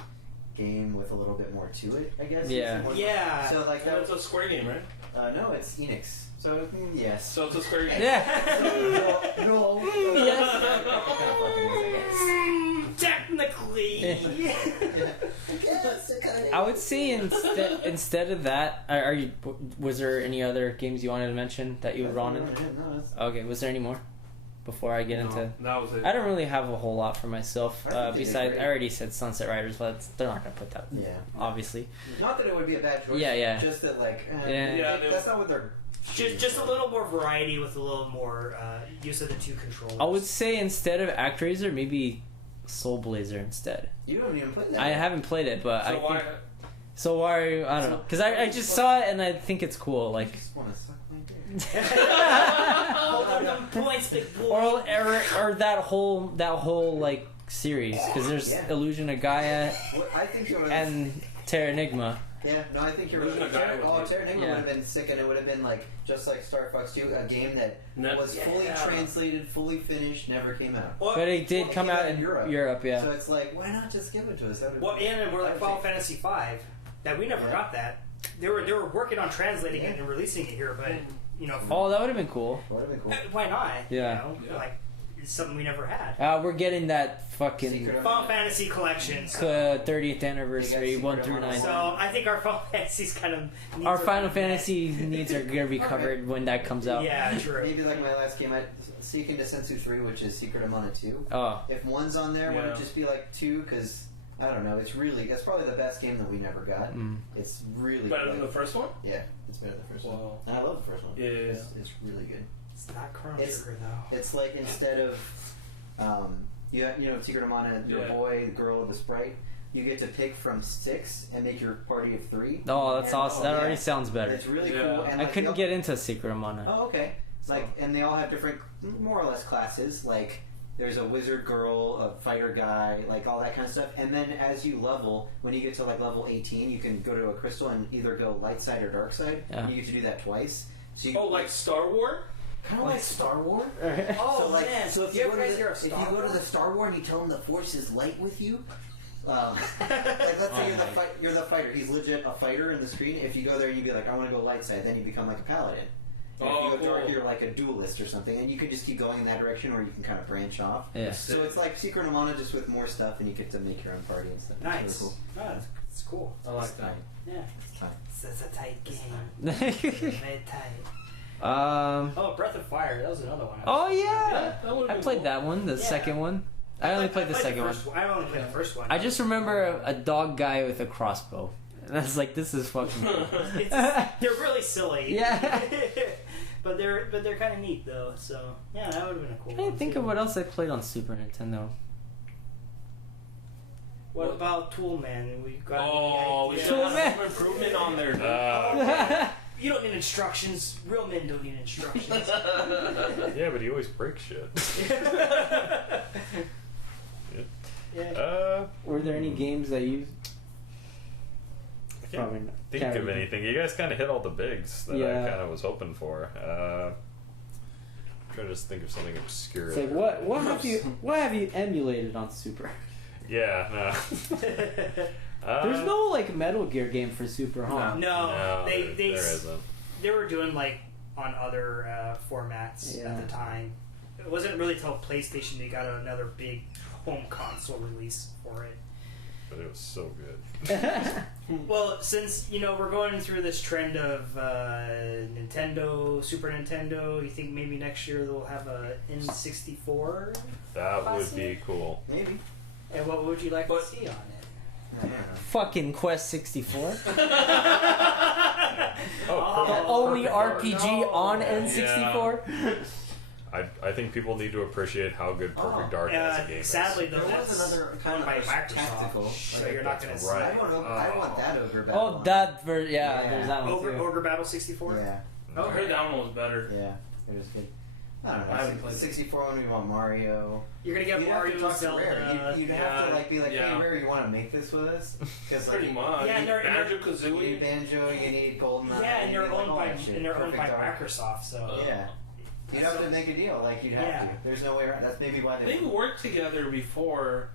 game with a little bit more to it. I guess. Yeah. It's more- Yeah. So like that It's a Square game, right? no, it's Enix. So yes. So it's a Square game. Yeah. no. Technically. I would say instead of that, was there any other games you wanted to mention that you were on? Okay, was there any more before I get into? No, that was it. I don't really have a whole lot for myself. I think they did Besides, great. I already said Sunset Riders, but they're not gonna put that. Yeah. Obviously. Not that it would be a bad choice. Yeah. Just that like. Yeah. That's not what they're. Just a little more variety with a little more use of the two controllers. I would say instead of ActRaiser, maybe Soul Blazer instead. You haven't even played that. I haven't played it, but So I why? think. So why? I don't know, because I just saw it and I think it's cool. Like. I just want to suck my dick. Hold on them points, big boy. Or that whole like series, because there's Yeah. Illusion of Gaia What- I think it was. and Terra Enigma. Yeah, no, I think you're Illusion right. of Gaia was Terra Enigma Yeah. would have been sick, and it would have been like just like Star Fox 2, a game that No. was fully translated, fully finished, never came out. Well, But it did Well, come it came out out in in Europe. Europe, yeah. So it's like, why not just give it to us? That would well, and we're like Final Fantasy V, that we never Yeah. got that. They were working on translating it and releasing it here, but you know, Oh, that would have been cool. would have been cool. why not? Yeah. You know, Yeah. like it's something we never had. We're getting that fucking Secret Final Fantasy collection. 30th anniversary, Secret 1 of through Mana 9. So I think our Final Fantasy's kind of needs Our are Final met. Fantasy needs are gonna be covered when that comes out. Yeah, true. Maybe like my last game, Seeking to Sensu 3, which is Secret of Mana 2. Oh, If one's on there, would Yeah. it just be like 2? Because I don't know. It's probably the best game that we never got. It's really Better than the first one? Yeah, it's better than the first one. Wow. And I love the first one. Yeah. It's really good. It's not Chrono It's- Trigger though. It's like instead of, Secret of Mana, your boy, girl, or the sprite, you get to pick from 6 and make your party of 3. Oh, that's And- awesome. That already yeah. sounds better. It's really Yeah. cool. And I like, couldn't they get into Secret of Mana. all- Oh, okay. And they all have different, more or less, classes. Like, there's a wizard girl, a fighter guy, like all that kind of stuff. And then as you level, when you get to like level 18, you can go to a crystal and either go light side or dark side. Yeah. You get to do that twice. So you, Oh, like Star Wars? kind of like Star Wars. Oh So, like, man! so if you you go to guys hear the, of if Star you go to Wars? the Star Wars and you tell him the Force is light with you, like let's say you're the fighter. He's legit a fighter in the screen. If you go there and you be like, I want to go light side, then you become like a paladin. And Oh, if you go dark, cool. you're like a duelist or something, and you can just keep going in that direction, or you can kind of branch off. Yeah. So it's like Secret of Mana just with more stuff, and you get to make your own party and stuff. Nice. It's really Oh, it's cool. I like that. Yeah. It's fine. It's a tight game. Very tight. Oh, Breath of Fire. That was another one. Oh yeah, Yeah, that would've I been played cool. that one, the Yeah. second one. I only played the second one. I only played the first one. I just remember a dog guy with a crossbow, and I was like, "This is fucking." Cool. They're really silly. Yeah. but they're kind of neat though. So yeah, that would have been a cool. I can't one, think too. of what else I played on Super Nintendo. What about Toolman? We got. Oh, we any should ideas? have some improvement on there. dude. You don't need instructions. Real men don't need instructions. Yeah, but he always breaks shit. Yeah. Were there any games that you? I can't Probably not. think Can't of really- anything. You guys kind of hit all the bigs that Yeah. I kind of was hoping for. Trying to just think of something obscure. It's like what have you emulated on Super? Yeah, no. There's no like Metal Gear game for Super, huh? No, there they isn't. they were doing like on other formats Yeah. at the time. It wasn't really till PlayStation they got another big home console release for it. But it was so good. Well, since we're going through this trend of Nintendo, Super Nintendo, you think maybe next year they'll have a N64? That would Classic. be cool. Maybe. And what would you like But- to see on it? I don't know. Fucking Quest 64. Oh, The perfect. only Perfect Dark. RPG on N64. I think people need to appreciate how good Perfect Dark as a game Sadly, is. though, There was that's another kind owned by of Microsoft, tactical. so you're not going to That's see right. I want that ogre battle. Oh, that ver- yeah, Yeah. there's that one Ogre, too. Ogre Battle 64. Yeah, I heard that one was better. yeah. It was good. I don't know. I haven't played it. 64 when we want Mario. You're gonna get You'd Mario, have to talk to Zelda. Rare. You'd have to be like, yeah. hey Rare, you want to make this with us? Because Pretty much. Yeah, and they're- Banjo you need Kazooie. Banjo, you need Goldeneye. Yeah, and you they're need, like, owned all by that shit. and they're owned by Perfect Dark. Microsoft. So Yeah. You'd have to make a deal. Like, you'd have Yeah. to. There's no way around. That's maybe why They worked together before,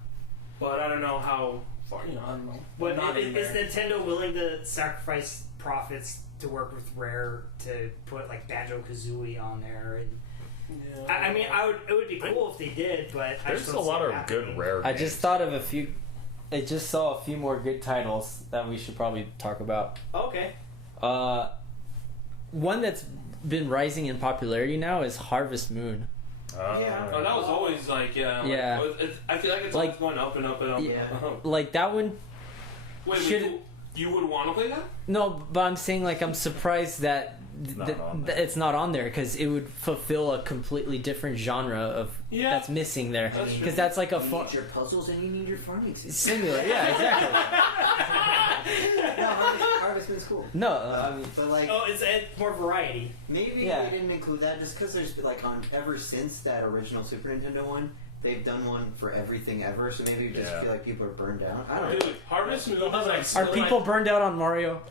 but I don't know how far. I don't know. But Not in is there. Nintendo willing to sacrifice profits to work with Rare to put like Banjo Kazooie on there? And Yeah. I mean, it would be cool if they did, but I There's just a don't see lot it of happening. good Rare I games. just thought of a few. I just saw a few more good titles that we should probably talk about. Okay. One that's been rising in popularity now is Harvest Moon. Yeah. Oh, that was always like Yeah. I feel like it's Like- always going up and up and up. Yeah. And up. Like that one. Wait, Should- you would want to play that? No, but I'm saying like I'm surprised that not on there. it's not on there because it would fulfill a completely different genre of Yeah. that's missing there. That's true. Because that's like a You fun need your puzzles and you need your farming system. similar. Yeah, exactly. No, Harvest Moon's cool. No, I mean. But like, Oh, it's more variety. maybe Yeah. they didn't include that just because there's like ever since that original Super Nintendo one, they've done one for everything ever. So maybe you just Yeah. feel like people are burned out. I don't know. Dude, Harvest Moon is like Are still people burned out on Mario?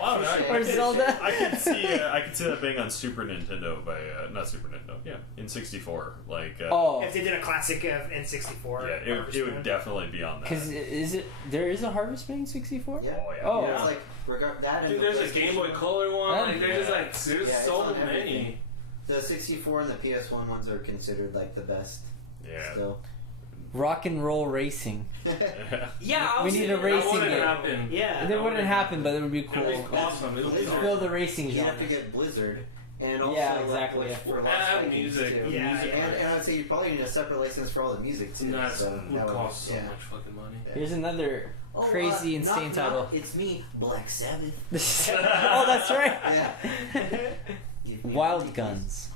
Wow, Or Zelda? I can see that being on Super Nintendo by not Super Nintendo, yeah, in 64. Like, Oh, If they did a classic of N64, yeah, Harvest it Moon. would definitely be on that. because there is a Harvest Moon 64? Yeah. Oh yeah. Oh. Yeah, it's like that. And Dude, the there's a Game Boy PlayStation. Color one. Yeah. Like, there's Yeah. there's Yeah, it's so on everything. many. The 64 and the PS1 ones are considered like the best. Yeah. Still. Rock and Roll Racing. Yeah, I We was need a thinking- racing That wouldn't game. happen. Yeah. It wouldn't happen, but it would be cool. It would be awesome. It would be Blizzard. Fill the racing You'd genre. have to get Blizzard, And also, Yeah, exactly, yeah. for lost And Vikings, music. too. Yeah, music. And I would say you probably need a separate license for all the music too. That so would that cost so yeah. much fucking money. Here's another crazy, insane knock, title. knock, it's me, Black Sabbath. Oh, that's right. Yeah. Give me Wild the Guns.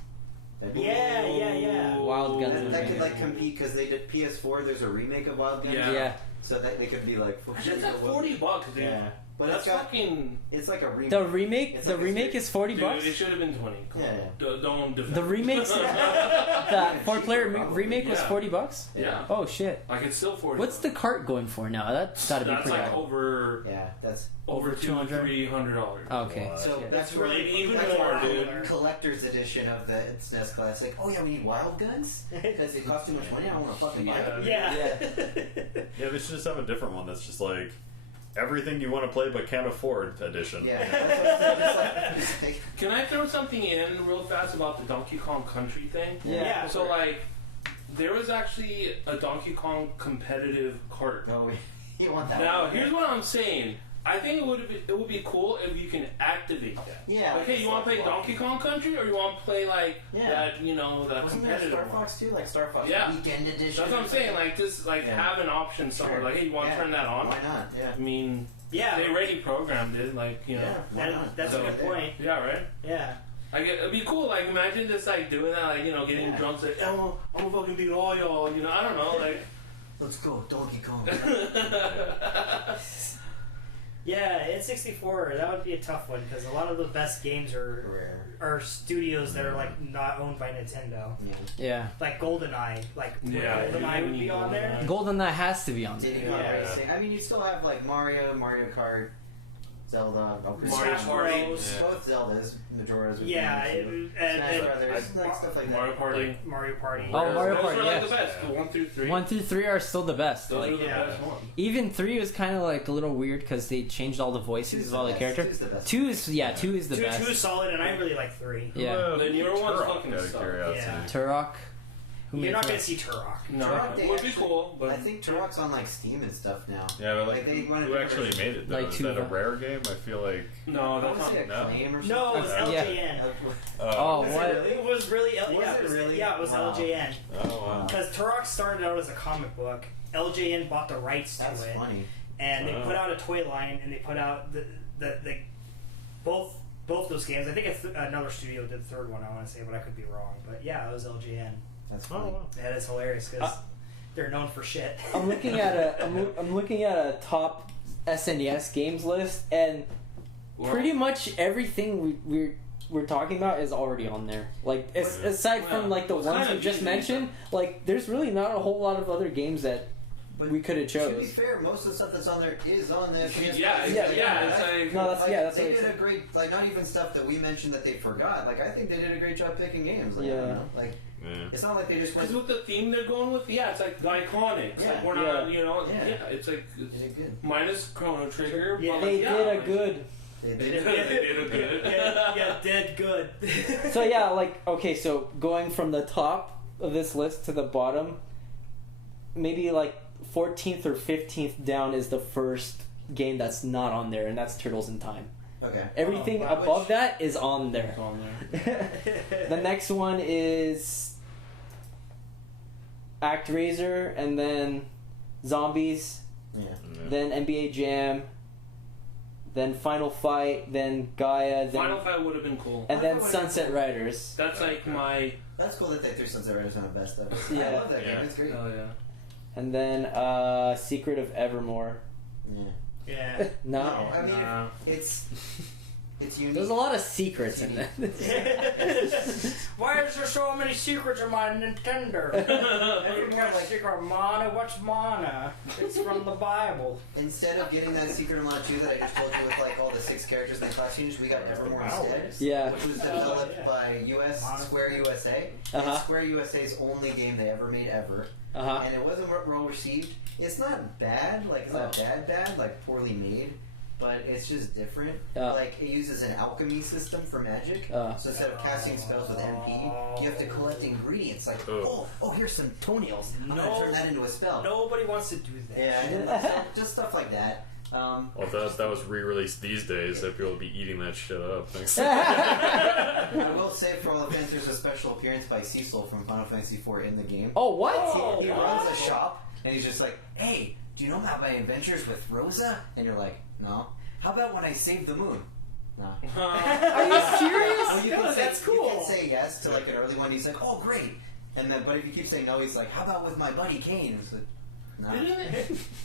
Yeah. Wild Guns. That, was that could amazing. like compete because they did PS4. There's a remake of Wild Guns. Yeah. Yeah. So that they could be like. It's like $40, dude. Yeah. But That's it's got. fucking. It's like a remake. The remake. It's The like a remake series. is $40 Dude, bucks. it should have been 20. Come Yeah, on. yeah. Don't defend. The remakes. The 4-player remake was Yeah. $40. Yeah. Oh shit. Like it's still 40. What's the cart going for now? That's gotta be That's pretty like high. over Yeah, that's. over $200? $300. Okay. Wow. So shit. that's It's really where- even that's more, where dude. Collector's edition of the SNES Classic. Oh yeah, we need Wild Guns because it costs too much money. I don't want to fucking buy it. Yeah. Yeah, they should just have a different one that's just like everything you want to play but can't afford edition. Yeah, that's just like, Can I throw something in real fast about the Donkey Kong Country thing? Yeah. So like, there was actually a Donkey Kong competitive cart. no, you want that. Now one. here's what I'm saying. I think it would be cool if you can activate that. Yeah. Okay, you want to play Donkey Kong Country or you want to play like Yeah. that? You know, that Wasn't there competitive Star one? Fox too? Like Star Fox Yeah. Weekend Edition. That's what I'm saying. Like this, like Yeah. have an option somewhere. Sure. Like, hey, you want to Yeah. turn that on? Why not? Yeah. I mean, Yeah. they already programmed it. Like you know. Yeah. Why not? That's So- a good point. Yeah, right. Yeah. Like it'd be cool. Like imagine just like doing that. Like you know, getting Yeah. drunk. Like I'm gonna fucking beat all y'all. You know, I don't know. Like. Let's go, Donkey Kong. Yeah, N64, that would be a tough one because a lot of the best games are studios that are like not owned by Nintendo. Yeah. Yeah. Like GoldenEye, like Yeah, GoldenEye you would be need on there. GoldenEye has to be on Diddy there. Kong Yeah. Racing. I mean, you still have like Mario Kart, Zelda, Mario Smash Party. Bros. Yeah. both Zeldas, Majora's. Yeah, and and Smash Brothers, like stuff like Mario that. Party. Mario Party. Oh, Mario Those Party, are like yes. the best. The 1 through 3. 1 through 3 are still the best. Those Like are the yeah. best ones. even 3 was kind of like a little weird because they changed all the voices of all the characters. Two's the best. 2 is two is the Two best. is solid, and I really like 3. Yeah. The newer ones Turok, fucking out of suck. curiosity. Yeah. Turok. Who You're made not Turok? going to see Turok. No, Turok, they it would be actually- cool, but I think Turok's on like Steam and stuff now. Yeah, but like, Like, they wanted who to actually made it? Though? Like Is two that a of them. rare game? I feel like. no, What that's was not. it, No. Acclaim or something? No, it was Yeah. LJN. Oh, Was what? It was really, Was yeah, it really? Yeah, it was Wow. LJN. Oh wow. Because Turok started out as a comic book. LJN bought the rights to That's it, funny. and they Wow. put out a toy line, and they put out the both those games. I think another studio did the third one. I want to say, but I could be wrong. But yeah, it was LJN. That's Oh funny. wow. That is hilarious because they're known for shit. I'm looking at I'm looking at a top SNES games list, and pretty much everything we're talking about is already on there. Like aside from like the Well, it's ones kind we of just easy, mentioned, like there's really not a whole lot of other games that But we could have to be chose. fair, most of the stuff that's on there is on the PS5. Yeah, Yeah, it's like. No, that's Like, yeah, that's they what did it's. a great, like, not even stuff that we mentioned that they forgot. Like, I think they did a great job picking games. Like, I Yeah. don't know. Like, Yeah. it's not like they just went. Because with the theme they're going with, yeah, it's like the iconic. It's Yeah. like we're not, you know, Yeah. it's like They did good. minus Chrono Trigger. Yeah. but They yeah, did a like- good. They They did. did a good. yeah, did good. So yeah, like okay, so going from the top of this list to the bottom, maybe like 14th or 15th down is the first game that's not on there, and that's Turtles in Time. Okay. Everything Oh, wow. above that is on there. It's on there. The next one is ActRaiser, and then Zombies, Yeah. then NBA Jam, then Final Fight, then Gaia, then Final Fight would have been cool. and then Final Fight Sunset Riders. That's like my. That's cool that they threw Sunset Riders on the best of it. I Yeah. love that Yeah. game. It's great. Oh yeah. And then Secret of Evermore. Yeah. Yeah. No. No, I mean, Nah. it's unique. There's a lot of secrets in that. Why is there so many secrets in my Nintendo? Every time I secret mana, what's mana? It's from the Bible. Instead of getting that Secret of Mana 2 that I just told you with like all the 6 characters and the class changes, we got Evermore instead. Yeah. Which was developed yeah. by Square USA. Uh-huh. It's Square USA's only game they ever made ever. Uh-huh. And it wasn't well received. It's not bad, like it's not bad, like poorly made, but it's just different. Like it uses an alchemy system for magic. So instead of casting spells with MP, you have to collect ingredients. Like, oh, here's some toenails. I'm gonna turn that into a spell. Nobody wants to do that. Yeah, and then, like, just stuff like that. Well, if that was re-released these days, that people would be eating that shit up. Thanks. I will say, for all the fans, there's a special appearance by Cecil from Final Fantasy IV in the game. Oh, what? He runs a shop, and he's just like, "Hey, do you know about my adventures with Rosa?" And you're like, "No." "How about when I saved the moon?" "No." Are you serious? Well, you No, can say, that's cool. You can say yes to like an early one. He's like, "Oh, great." And then, but if you keep saying no, he's like, "How about with my buddy Kane?" It's like, "No."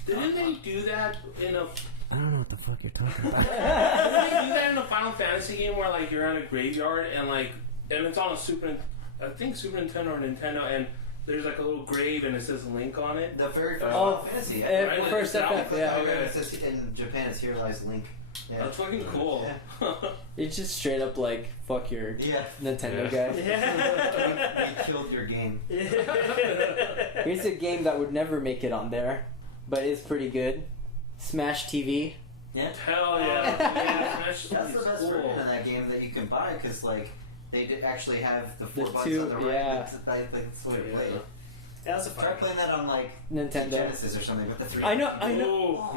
Didn't they do that in a? I don't know what the fuck you're talking about. Didn't they do that in a Final Fantasy game where like you're at a graveyard and it's on a Super Nintendo or Nintendo, and there's like a little grave and it says Link on it. The very first Oh, Final Fantasy. Right, first that FF, was- yeah. Oh, yeah. It says in Japan, it's "Here lies Link." Yeah. That's fucking cool. It's just straight up like, fuck your Yeah. Nintendo Yeah. guy. Yeah. You killed your game. Here's a game that would never make it on there, but is pretty good. Smash TV. Yeah. Hell yeah. That's the best version of that game that you can buy, because like they did actually have the four The buttons two- on the right. yeah. That's the way to play it. That's a Try fun. playing that on like Nintendo. Genesis or something with the three. I know. Oh,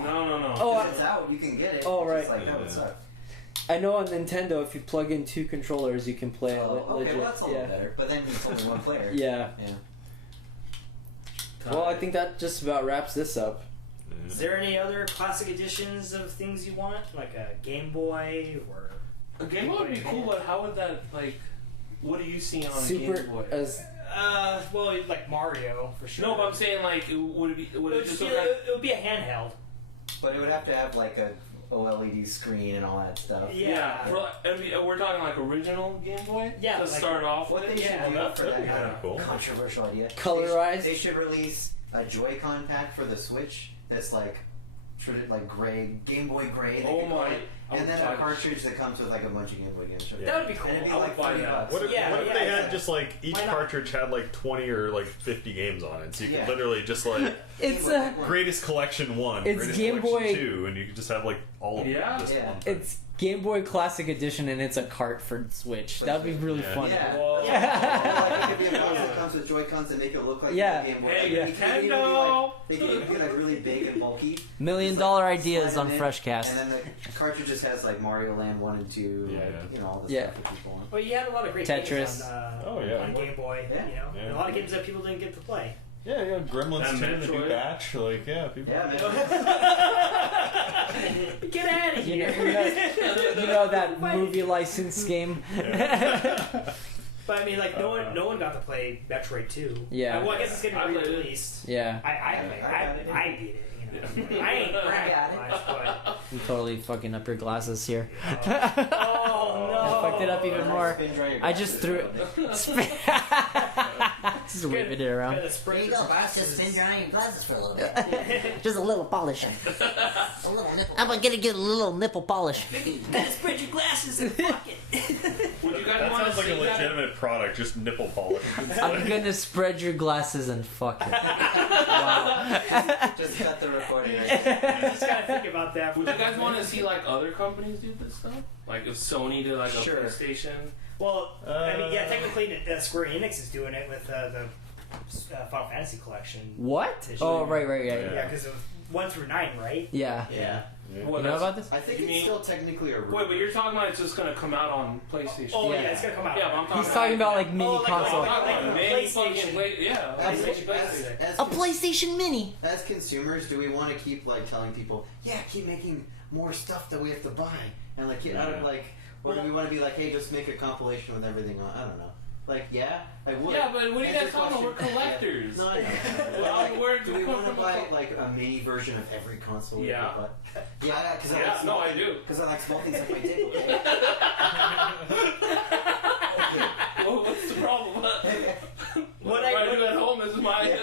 no. Oh, If it's out, you can get it. Oh, It's right. just like, that would suck. I know on Nintendo, if you plug in 2 controllers, you can play Oh, okay, legit. well that's a little yeah. better. But then it's only one player. Yeah. Yeah. Well, I think that just about wraps this up. Is there any other classic editions of things you want, like a Game Boy or? A Game Boy would be cool, but how would that like? What do you see on a Super Game Boy? as Well, like Mario for sure. No, but I'm saying like, would it it would it would, just be, look like? it would be a handheld. But it would have to have like a OLED screen and all that stuff. Yeah. We're talking like original Game Boy. Yeah, To like- start off What with. they should Yeah. do for That'd that be kind kinda of cool. controversial idea. Colorized? They should release a Joy-Con pack for the Switch that's like gray, Game Boy gray. they Oh could call my! it. I would And then buy a this. cartridge that comes with like a bunch of Game Boy games. Yeah. That would be cool. And it'd be I would like buy $30. that. What if, Yeah, what if yeah, they had yeah. just like each Why not? cartridge had like 20 or like 50 games on it, so you could Yeah. literally just like it's a greatest collection 1, It's greatest Game collection Boy- 2, and you could just have like all of them. Yeah. Just Yeah. one thing. it's Game Boy Classic Edition, and it's a cart for Switch. That'd be really Yeah. funny. Yeah. Whoa. Or, like, it could be a box that comes with Joy-Cons that make it look like Yeah. the Game Boy. Hey, Like, it could even be Nintendo! They could even be like really big and bulky. $1 million Just, like, ideas slide on them in, Freshcast. And then the cartridge just has like Mario Land 1 and 2, Yeah. like, you know, all the Yeah. stuff that people want. Well, you had a lot of great Tetris. games on, Oh, yeah. on Game Boy. Yeah. You know, Yeah. and a lot of games that people didn't get to play. Yeah, yeah, Gremlins And 2, the new Metroid. batch, like, yeah, people. Yeah, man. Get out of You know, here! you know that movie license game? But I mean, like no one got to play Metroid 2. Yeah. Well, I guess it's getting I played it. re-released. Yeah, I beat it. You know, I ain't bragging much, but I'm totally fucking up your glasses here. oh no, I fucked it up even more. Spin dry your I just threw it. Just waving it around. Gotta spread your glasses. drying your glasses for a little bit. Just a little polish. A little nipple. I'm gonna get a little nipple polish. Gotta spread your glasses and fuck it. Would you guys That want to sounds like see a that? legitimate product, just nipple polish. I'm gonna spread your glasses and fuck it. Wow. Just cut the recording right Just gotta think about that. Would you guys want to see like other companies do this stuff? Like if Sony did like a Sure. PlayStation? Well, I mean, yeah, technically Square Enix is doing it with the Final Fantasy collection. What? Oh, right, Yeah. Yeah, because of 1 through 9, right? Yeah. Yeah. What, You know that's- about this? I think You it's mean- still technically a Wait, but you're talking about it's just gonna come out on PlayStation? Oh yeah, Yeah. it's gonna come out. Yeah, but I'm talking He's talking about like mini like- console. like- PlayStation. PlayStation. Fucking yeah, As, PlayStation. as, A PlayStation Mini. as consumers, do we want to keep like telling people, yeah, keep making more stuff that we have to buy, and like, I don't like, or do we want to be like, hey, just make a compilation with everything on? I don't know. Like, yeah, I would. Yeah, but what are you Answer guys talking about? We're question. collectors. No, I know. Well, Like, where do we we come want to from? buy like a mini version of every console? we Yeah. could buy? Yeah, because I Yeah, like small no, I do. Because I like small things like my dick. Well, what's the problem? What I- I do at home is my.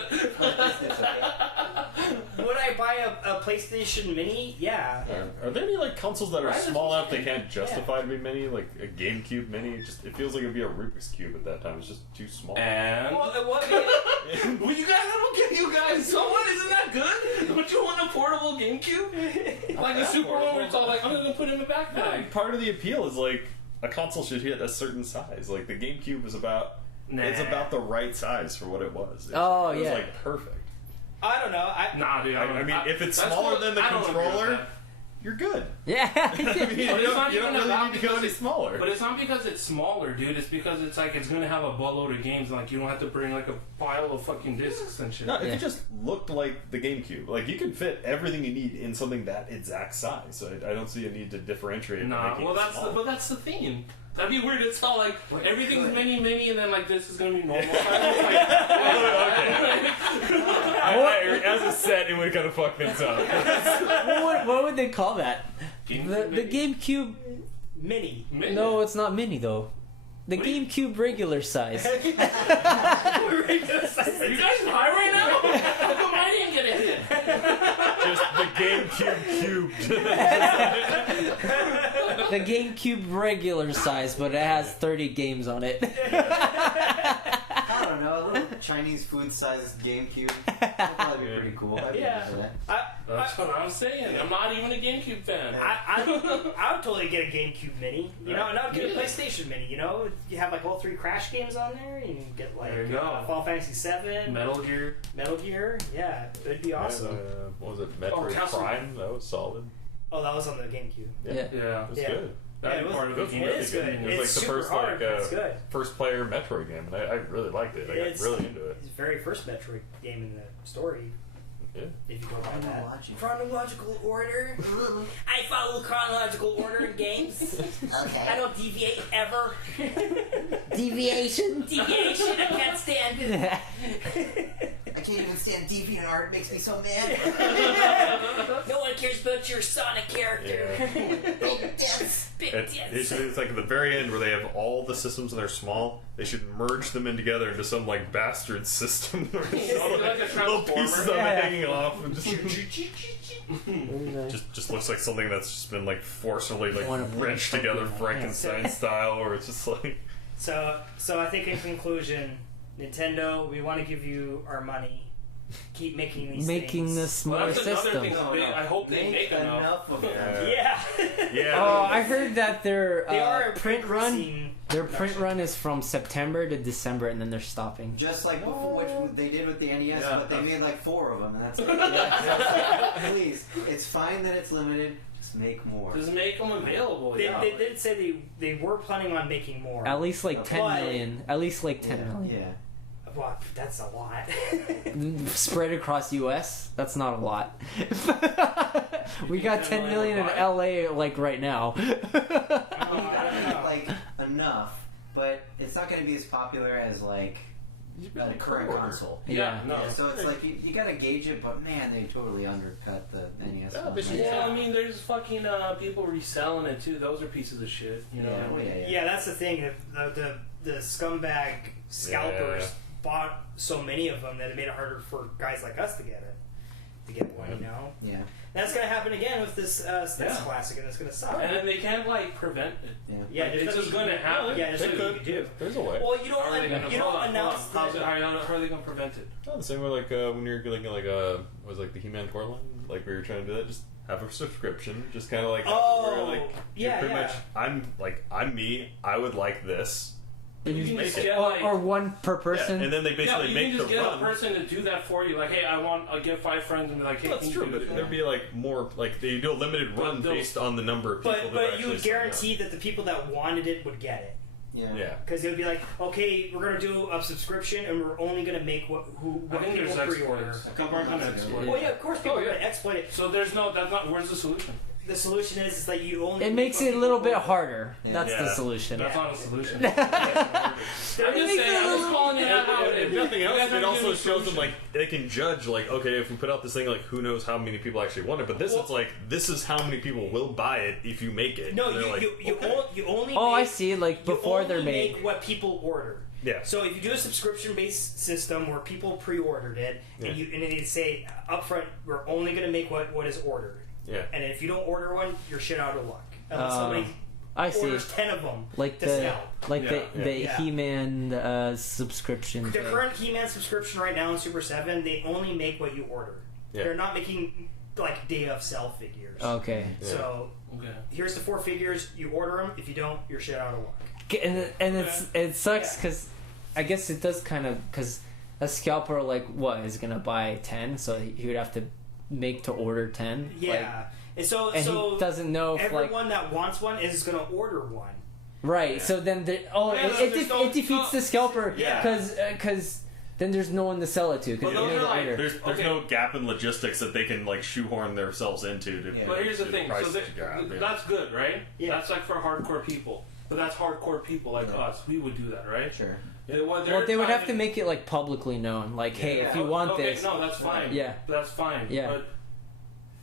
Would I buy a PlayStation Mini? Yeah. Are there any like consoles that are Right, small that's enough they can't justify to be mini? Like a GameCube Mini? It feels like it'd be a Rubik's Cube at that time. It's just too small. And Well, what? well, you guys, I don't get you guys. So what? Isn't that good? Don't you want a portable GameCube? Like a Super one where it's all like, I'm gonna put it in the Yeah, backpack. part of the appeal is like a console should hit a certain size. Like the GameCube is about it's about the right size for what it was. It was yeah. like perfect. I don't know. Nah, dude. I mean, if it's that's smaller what- than the I don't agree with controller, that. you're good. Yeah. I mean, But it's not you don't even really about need to go because any smaller. But it's not because it's smaller, dude. It's because it's like it's gonna have a buttload of games. And, like you don't have to bring like a pile of fucking discs and shit. No, if it just looked like the GameCube, like you could fit everything you need in something that exact size. So I don't see a need to differentiate. by Nah, making well it small. that's the thing. That'd be weird. It's all like everything's mini, and then like this is gonna be normal. Like, As a set, it would kind of fuck things up. what would they call that? GameCube The GameCube. Mini. No, it's not mini though. The GameCube regular size. Are you guys high right now? How come I didn't get a hit? Just the GameCube cubed. The GameCube regular size, but it has 30 games on it. I don't know, a little Chinese food sized GameCube. That'd probably be pretty cool. I'd be Yeah. into that. That's what I'm saying. I'm not even a GameCube fan. I would totally get a GameCube Mini. You know, and I would get a PlayStation Mini. You know, you have like all 3 Crash games on there. And you can get like There you go. Final Fantasy 7, Metal Gear. Metal Gear. Yeah, it'd be awesome. What was it? Metroid Castle. Prime? That was solid. Oh, that was on the GameCube. Yeah. Yeah. It was Yeah. good. That'd Yeah, be it part of was- the It game. is good. It was It's like the super first hard, but it's good. first player Metroid game, and I really liked it. I got It's- really into it. It's the very first Metroid game in the story. Yeah. If you go by that. Chronological. Chronological order. I follow chronological order in games. I Okay. don't deviate ever. Deviation. Deviation, I can't stand it. I can't even stand deviant art. It makes me so mad. No one cares about your Sonic character. Big dents. Big It's dents. like at the very end where they have all the systems and they're small. They should merge them in together into some like bastard system. Where it's all, Like a little pieces of it Yeah. hanging off. And just looks like something that's just been like forcibly like Wanna play wrenched something together like Frankenstein style, where it's just like So I think in conclusion, Nintendo, we want to give you our money. Keep making these Making things. this Well, more that's another system. thing. I hope they make enough. of them. Yeah. yeah. Oh, I heard that their They are print run. increasing Their print production. run is from September to December, and then they're stopping. Just like before, which they did with the NES, Yeah. but they made like 4 of them, and that's it. Please, it's fine that it's limited. Just make more. Just make them available. They, yeah. they did say they were planning on making more. At least like 10 But- million. At least like 10 yeah, million. yeah. Well, that's a lot. Spread across US, that's not a lot. We got 10 million in LA like right now. I don't know. Like enough, but it's not going to be as popular as like the current console. Yeah, no. Yeah, so it's like you got to gauge it, but man, they totally undercut the NES. Yeah, one. but Yeah, I mean, there's fucking people reselling it too. Those are pieces of shit. You know. Yeah, what I well, mean? yeah. Yeah, that's the thing. The scumbag scalpers Yeah. bought so many of them that it made it harder for guys like us to get one. You know, Yeah, that's gonna happen again with this SNES Yeah. Classic, and it's gonna suck. And then they can't like prevent it. yeah. Yeah, Like, there's it's just nothing gonna you can- happen. Yeah, there's They nothing you could. can do. There's a way. Well, you How are they don't gonna announce how that. are they gonna prevent it? Oh, the same way like when you're getting like was like the He-Man toy line, like we were trying to do that. Just have a subscription, just kind of like Oh, where, like, yeah, you're pretty yeah. much I'm me. I would like this. And You you can make just it. get or, like. or one per person. Yeah, and then they Yeah, basically but you make can just the get run. a person to do that for you. Like, hey, I'll get 5 friends and be like, hey, That's can true, you do but this? there'd be like more like they do a limited run they'll- based on the number of people. that But you actually would sign up. guarantee that the people that wanted it would get it. Yeah. Because it would be like, okay, we're gonna do a subscription, and we're only gonna make what I think people there's pre-order. exploits. couple People are gonna months ago. exploit. Well, yeah, of course people Oh, are yeah. gonna exploit it. So there's no. That's not. Where's the solution? The solution is that you only. It makes what it a little people bit order. harder. Yeah. That's the Yeah. solution. That's not a solution. It I'm just makes saying. it a I'm just little- calling it out how it If is. nothing You else, guys it aren't also giving a shows them solution. like they can judge like, okay, if we put out this thing, like who knows how many people actually want it. But this, Well- it's like this is how many people will buy it if you make it. No, And they're you like, you okay. you only. Oh, make, I see. Like you before they're only made. make what people order. Yeah. So if you do a subscription-based system where people pre-ordered it, and Yeah. and they say upfront, we're only going to make what is ordered, Yeah. and if you don't order one, you're shit out of luck. Unless somebody I see. orders 10 of them Like to the sell. like Yeah, the yeah. He-Man subscription. The thing. current He-Man subscription right now in Super 7, they only make what you order. Yeah. They're not making like day of sell figures. Okay. So Okay. here's the 4 figures. You order them. If you don't, you're shit out of luck. And it sucks Yeah. because I guess it does kind of because a scalper like what is gonna buy 10, so he would have to make to order 10. Yeah. And so he doesn't know if everyone that wants one is going to order one. Right. So then it defeats the scalper because then there's no one to sell it to because Well, you made the order. There's no gap in logistics that they can like shoehorn themselves into. But here's the thing. So gap, that's good, right? Yeah. That's like for hardcore people. But that's hardcore people like us. We would do that, right? Sure. Yeah, Well, they would have to make it like publicly known. Like, hey, if you want this, no, that's fine. Yeah. That's fine. Yeah. But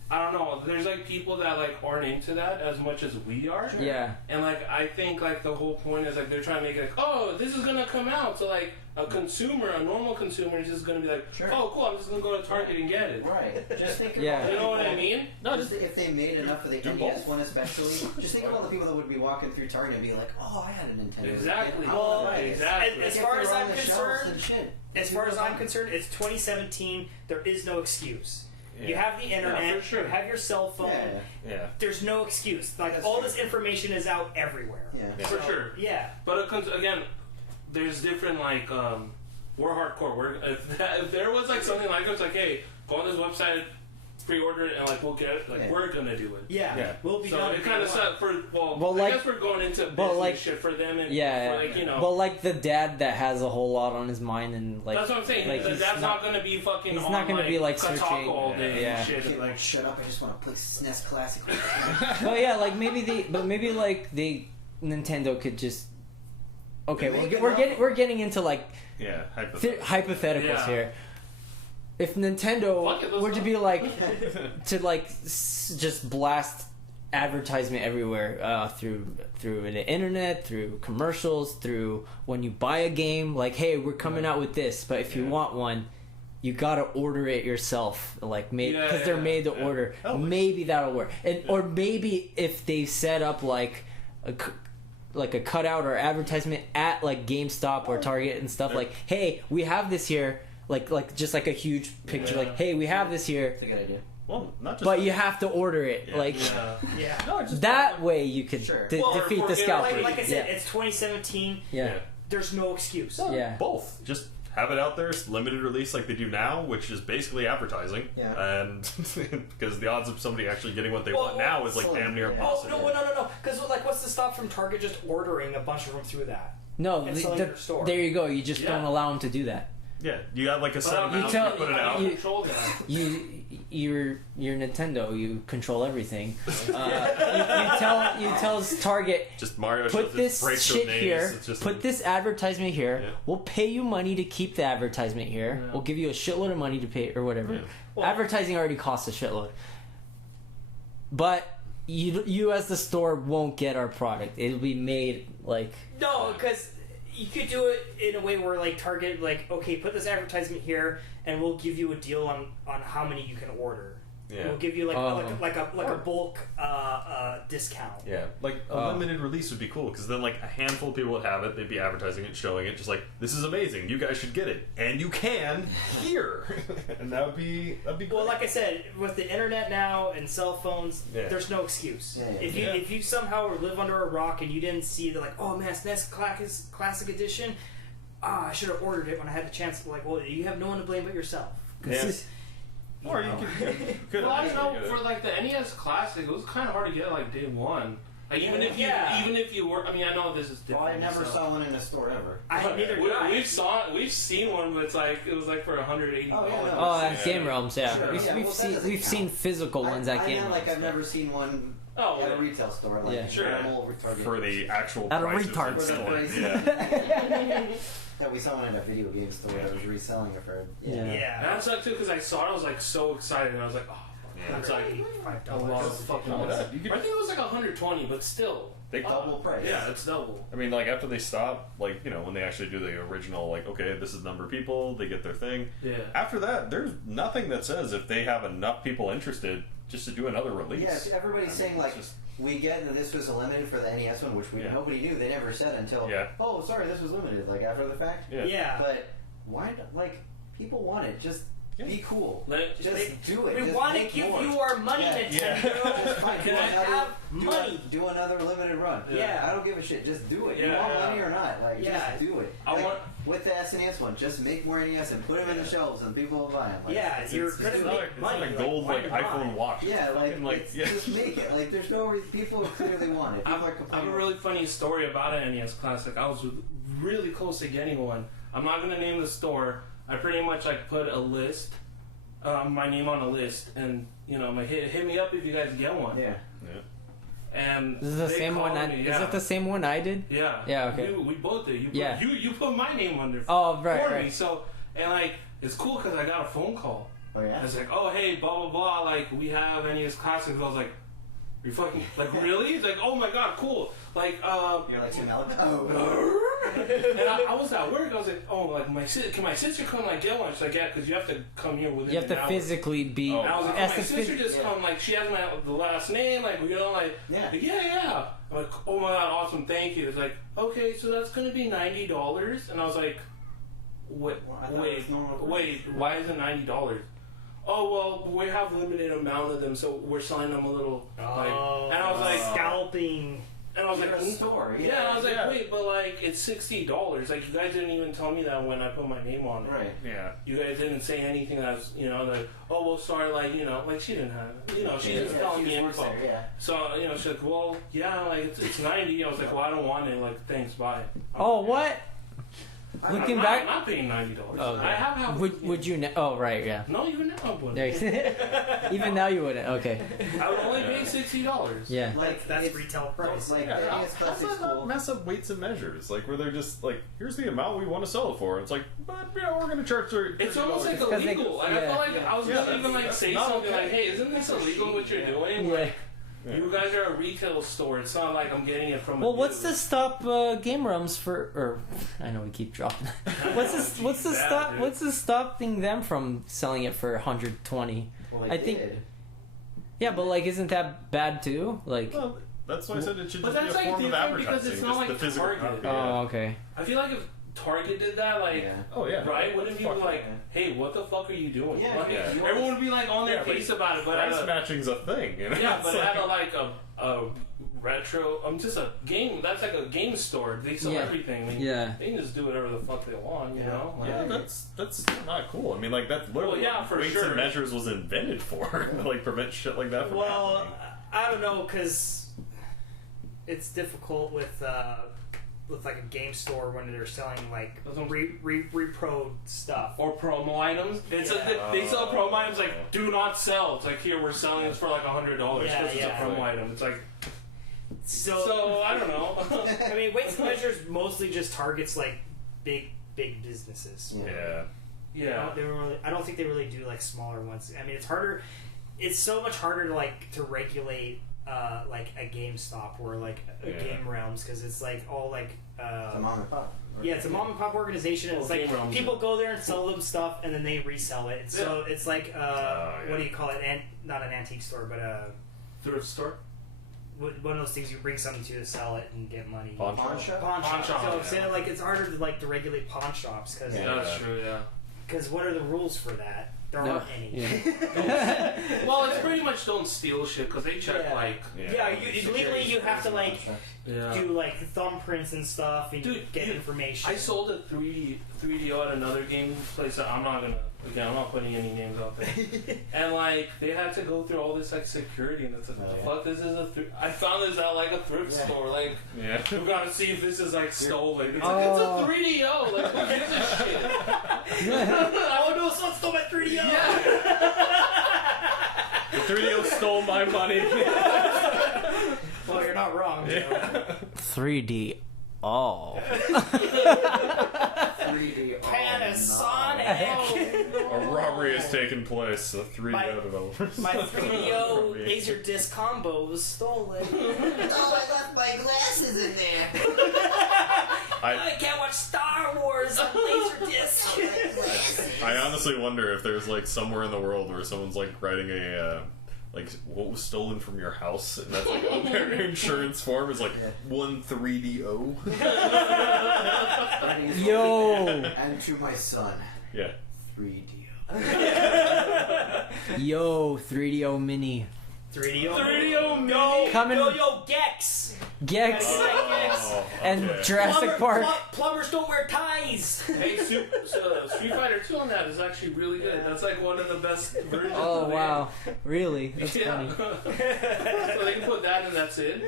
I don't know. There's like people that like aren't into that as much as we are. yeah. And like I think like the whole point is like they're trying to make it like, oh, this is gonna come out. So like a consumer, a normal consumer is just gonna be like, oh, cool, I'm just gonna go to Target and get it. Right. Just think Yeah. about You know what I mean? No, just if they made enough for the Do NES both. one especially, just think of all the people that would be walking through Target and be like, oh, I had a Nintendo. Exactly. I wanna buy this. Exactly. As If far they as were on I'm the shelves concerned, and shit. as far as I'm concerned, it's 2017. There is no excuse. You have the internet. for sure. You have your cell phone. Yeah. There's no excuse. Like That's all true. this information is out everywhere. Yeah. For sure. Yeah. But again, there's different like we're hardcore. If there was like something like it, it's like, hey, go on this website, pre-order it, and like we'll get it. Like we're gonna do it. Yeah. Yeah. We'll be So done. it kind of set for Well, I like- guess we're going into but, business like- shit for them and Yeah. for, like, you know. But like the dad that has a whole lot on his mind and like that's what I'm saying. like, he's That's not gonna be fucking. he's on, not gonna be, like, Kotaku searching- all day. Yeah. And shit. Kid Like, won't shut up. I just want to play SNES Classic. Well, yeah, like maybe like Nintendo could just. Okay, we're getting into like Yeah. hypotheticals Yeah. here. If Nintendo Fuck it, let's were to go. be like to like just blast advertisement everywhere through the internet, through commercials, through when you buy a game, like, hey, we're coming out with this, but if you want one, you gotta order it yourself, like made because they're made to order. Oh, Maybe that'll work, and or maybe if they set up like a cutout or advertisement at like GameStop or Target and stuff, like, hey, we have this here, like just like a huge picture, like, hey, we have this here, It's a good idea. Well, not just. but you have to order it, Yeah. like Yeah. No, just that way you could Sure. defeat the scalper. Like I said, yeah. it's 2017. Yeah. There's no excuse. Yeah. Both. Just have it out there, it's limited release like they do now, which is basically advertising. Yeah. And because the odds of somebody actually getting what they want now is like damn near Yeah. Oh impossible. no! Because like, what's to stop from Target just ordering a bunch of them through that? No, And selling your store. there you go. You just don't allow them to do that. Yeah, you got like a set But amount, tell- you put it out. you- control that. You're Nintendo. You control everything. You tell Target, Just Mario put shows this breaks shit names. here. It's just Put this advertisement here. Yeah. We'll pay you money to keep the advertisement here. Yeah. We'll give you a shitload of money to pay or whatever. Yeah. Well- Advertising already costs a shitload. But you as the store won't get our product. It'll be made like No, because you could do it in a way where like Target, like, okay, put this advertisement here, and we'll give you a deal on how many you can order. Yeah. We'll give you like Oh. a bulk discount. Yeah, like a limited release would be cool because then like a handful of people would have it. They'd be advertising it, showing it, just like this is amazing. You guys should get it, and you can here, and that'd be great. Well, like I said, with the internet now and cell phones, Yeah. there's no excuse. Yeah, yeah. If you somehow live under a rock and you didn't see the like, oh man, SNES Classic Edition, I should have ordered it when I had the chance. Like, well, you have no one to blame but yourself. 'Cause Or you could. Well, I don't know. For like the NES Classic, it was kind of hard to get like day one. Like even if you were, I mean, I know this is different. Well, I never saw one in a store ever. neither did I. We've seen one, but it was like for $180. Oh, yeah, no. oh, at Game Realms, yeah. Sure. We've, Yeah, we've well, that seen doesn't we've seen count. physical ones at I Game meant Realms. like I've never seen one Oh, at a retail store. Like Yeah. Sure. normal Target. For the actual At a prices retard and store. stuff. Yeah. That we saw one at a video game store that was reselling it for. Yeah. And Yeah. that sucked too because I saw it. I was like so excited, and I was like, oh, Yeah. it's like a lot $5. of fucking. No, money. that- you could- I think it was like 120, but still. They Double price. Yeah, it's double. I mean, like after they stop, like when they actually do the original, like okay, this is the number of people, they get their thing. Yeah. After that, there's nothing that says if they have enough people interested just to do another release. Yeah, everybody's saying it's like just- we get that this was limited for the NES one, which nobody knew. They never said until oh, sorry, this was limited. Like after the fact. Yeah. But why? Like people want it. Just be cool. Just do it. We Just want to make give more. you our money, Yeah. Nintendo. Just fine. Can I have money? Do another limited run. Yeah. I don't give a shit. Just do it. You Yeah. want money or not? Like Yeah. just do it. I Like, want- with the SNES one, just make more NES and put them in the shelves and people will buy them. Like, Yeah, you're gonna It's make not money. a gold why like not? iPhone watch. yeah, It's like, fucking, it's- just make it. Like, there's no reason. People clearly want it. People are I have complaining. a really funny story about an NES Classic. I was really close to getting one. I'm not gonna name the store. I pretty much like put a list, my name on a list, and you know, I'm like, hit me up if you guys get one. Yeah. And This is the they same one. called me, Is it the same one I did? Yeah. Yeah, okay. We both did. Yeah. You put my name under Oh, right, for me. right. So and like it's cool because I got a phone call. Oh yeah. It's like, oh hey, blah blah blah. Like we have NES Classics. I was like, you fucking like really? It's like, oh my god, cool. Like You're like Tim Allen. Oh. and I was at work. I was like, oh, like can my sister come like get one? She's like, yeah, because you have to come here within. You have an to hour. physically be. And I was like, has can my to sister phys- just come? Like she has the last name. Like you know, like Yeah. yeah. I'm like, oh my god, awesome, thank you. It's like, okay, so that's gonna be $90, and I was like, wait, I thought it was normal price. wait, why is it $90? Oh well, we have limited amount of them, so we're selling them a little. Like, and I was like, scalping. and I was You're like, a store. yeah, and I was like, Yeah. wait, but like it's $60. Like you guys didn't even tell me that when I put my name on it. Right. Yeah. You guys didn't say anything that's, you know, like, oh, well, sorry, like, you know, like, she didn't have it. You know, she's just telling me she works info. there, yeah. So, you know, she's like, well, yeah, like, it's 90. I was like, well, I don't want it. Like, thanks, bye. Oh, what? Looking I'm back, not paying $90. Oh, I have would you? Oh, right, yeah. No, even now I wouldn't. There you- Even now you wouldn't. Okay. I would only pay $60. Yeah. Like That's it's- retail price. Like Yeah, the how NES does Classic's that not cool. mess up weights and measures? Like, where they're just like, here's the amount we want to sell it for. And it's like, but you know, we're gonna charge $30. It's almost like Because they- illegal. Like, I yeah. felt like I was Yeah, gonna that's- even like that's say not something okay. like, hey, isn't this illegal what you're doing? Yeah. Like, you guys are a retail store. It's not like I'm getting it from. Well, a what's dude. to stop game rooms for? Or I know we keep dropping. What's the Bad, stop? dude. What's the stopping them from selling it for 120? Well, they I think- did. Yeah, but like, isn't that bad too? Like, Well, that's why I said it should But just be that's, a like, form of different because advertising. it's not just like the physical Target. copy. oh, okay. I feel like if Target did that, like, Yeah. Oh yeah. right, wouldn't people Fuck like, yeah. hey, what the fuck are you doing? Yeah, Like, yeah. everyone would be like on their Yeah, like, face about it, but at Price a, matching's a thing. You know? yeah, It's but like- at a like a retro, just a game. That's like a game store. They sell Yeah. everything. I mean, Yeah. they can just do whatever the fuck they want, you Yeah. know? Like, Yeah, that's not cool. I mean, like that's literally Well, yeah, what for weights sure. and measures was invented for, to like prevent shit like that from Well, happening. I don't know because it's difficult with like a game store when they're selling like repro stuff. or promo items. It's Yeah. they sell promo items like do not sell. It's like here we're selling this for like $100 Yeah, because it's a yeah. promo item. It's like So, I don't know. I mean, weights and measures mostly just targets like big businesses. Yeah. yeah. I don't think they really do like smaller ones. I mean, it's harder. It's so much harder to like to regulate like a GameStop or like a Yeah. Game Realms because it's like all like It's a mom and pop. yeah, it's a mom and pop organization. And Oh, it's like Game Realms. people go there and sell them stuff and then they resell it. So it's like yeah. what do you call it? Not an antique store, but Thrift store. one of those things you bring something to sell it and get money. Pawn Pawn shop? Pawn Pawn shop. shop, So yeah. saying like it's harder to regulate pawn shops because Yeah. That's true. Yeah. what are the rules for that? There No. aren't any. Yeah. Well, it's pretty much don't steal shit because they check Yeah. like Yeah, you legally you have to like yeah. do like thumbprints and stuff and Dude, get you- information. I sold a 3DO at another game place that I'm not putting any names out there. And like they had to go through all this like security and it's like, Oh, yeah. fuck, this is I found this at like a thrift Yeah. store. Like Yeah. we gotta see if this is like stolen. It's, Oh. like, it's a 3DO. Like who gives a shit? Oh no, someone stole my 3DO! The 3DO stole my money. Well, you're not wrong. Joe. Yeah. 3D. Oh. 3D. Panasonic! A robbery has taken place. The 3DO My- developers. My 3DO Laserdisc combo was stolen. Oh, I left my glasses in there. I can't watch Star Wars on Laserdisc. I honestly wonder if there's like somewhere in the world where someone's like writing a like what was stolen from your house, and that's like on their insurance form is like 1 3DO. Yo. And to my son, Yeah. 3D. Yo, 3DO Mini. 3DO 3DO Yo, Coming- yo, Gex! Gex, Oh, and okay. Jurassic Park. Plumbers don't wear ties. Hey, Street Fighter 2 on that is actually really good. That's like one of the best versions. Oh of the wow, really? That's game. funny. So they can put that and that's it.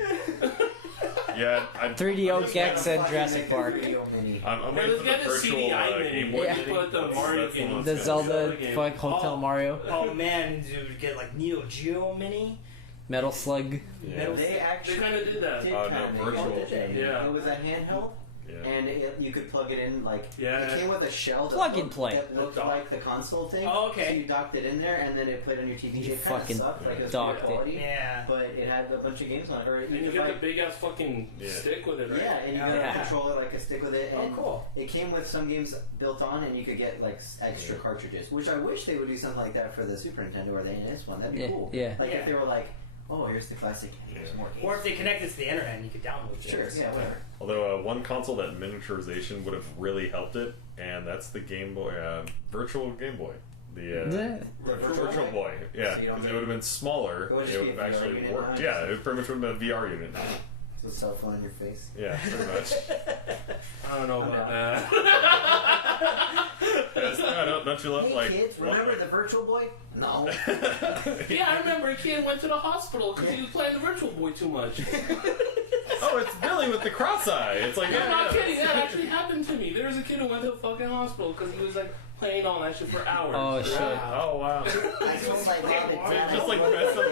Yeah, 3DO Gex and Jurassic Park. I'm Well, waiting let's for the get the virtual CDI mini. Game Boy Yeah. Mini. Put the Mario That's game. one The that's gonna be- Zelda game. fuck Hotel Mario, Oh man, dude, get like Neo Geo Mini. Metal Slug. Yeah. Metal- They They actually kind of did that. did Oh, no, kind of virtual. did they? Yeah. It was a handheld, Yeah. and you could plug it in like Yeah. it came with a shell that Plug and looked, play. that looked like the console thing. Oh, okay. So you docked it in there, and then it played on your TV. You It kind of fucking sucked, like it was docked poor it. quality, Yeah. but it had a bunch of games on it. Or And even you if get I- the big ass fucking Yeah. stick with it, right? yeah, and you Yeah. could control it like a stick with it. Oh, And cool. It came with some games built on, and you could get like extra cartridges, which I wish they would do something like that for the Super Nintendo or the NES one. That'd be Yeah, cool. yeah. Like Yeah. if they were like, oh, here's the classic, here's more games. Or if they connect it to the internet and you could download it. Sure, yeah, whatever. Although one console that miniaturization would have really helped it, and that's the Game Boy, Virtual Game Boy. The Yeah. The Virtual Boy. Yeah, So you don't 'cause it need- would have been smaller. It would It just would be have a VR actually unit worked. now. Yeah, it pretty much would have been a VR unit now. It's a cell phone in your face. Yeah, pretty much. I don't know about that. Yes, yeah, don't you love Hey like? kids, remember the Virtual Boy? No. Yeah, I remember a kid went to the hospital because he was playing the Virtual Boy too much. Oh, it's Billy with the cross eye. It's like I'm not kidding. That actually happened to me. There was a kid who went to the fucking hospital because he was like playing all that shit for hours. Oh shit! Oh wow. I told my mom and dad. Just like mess up.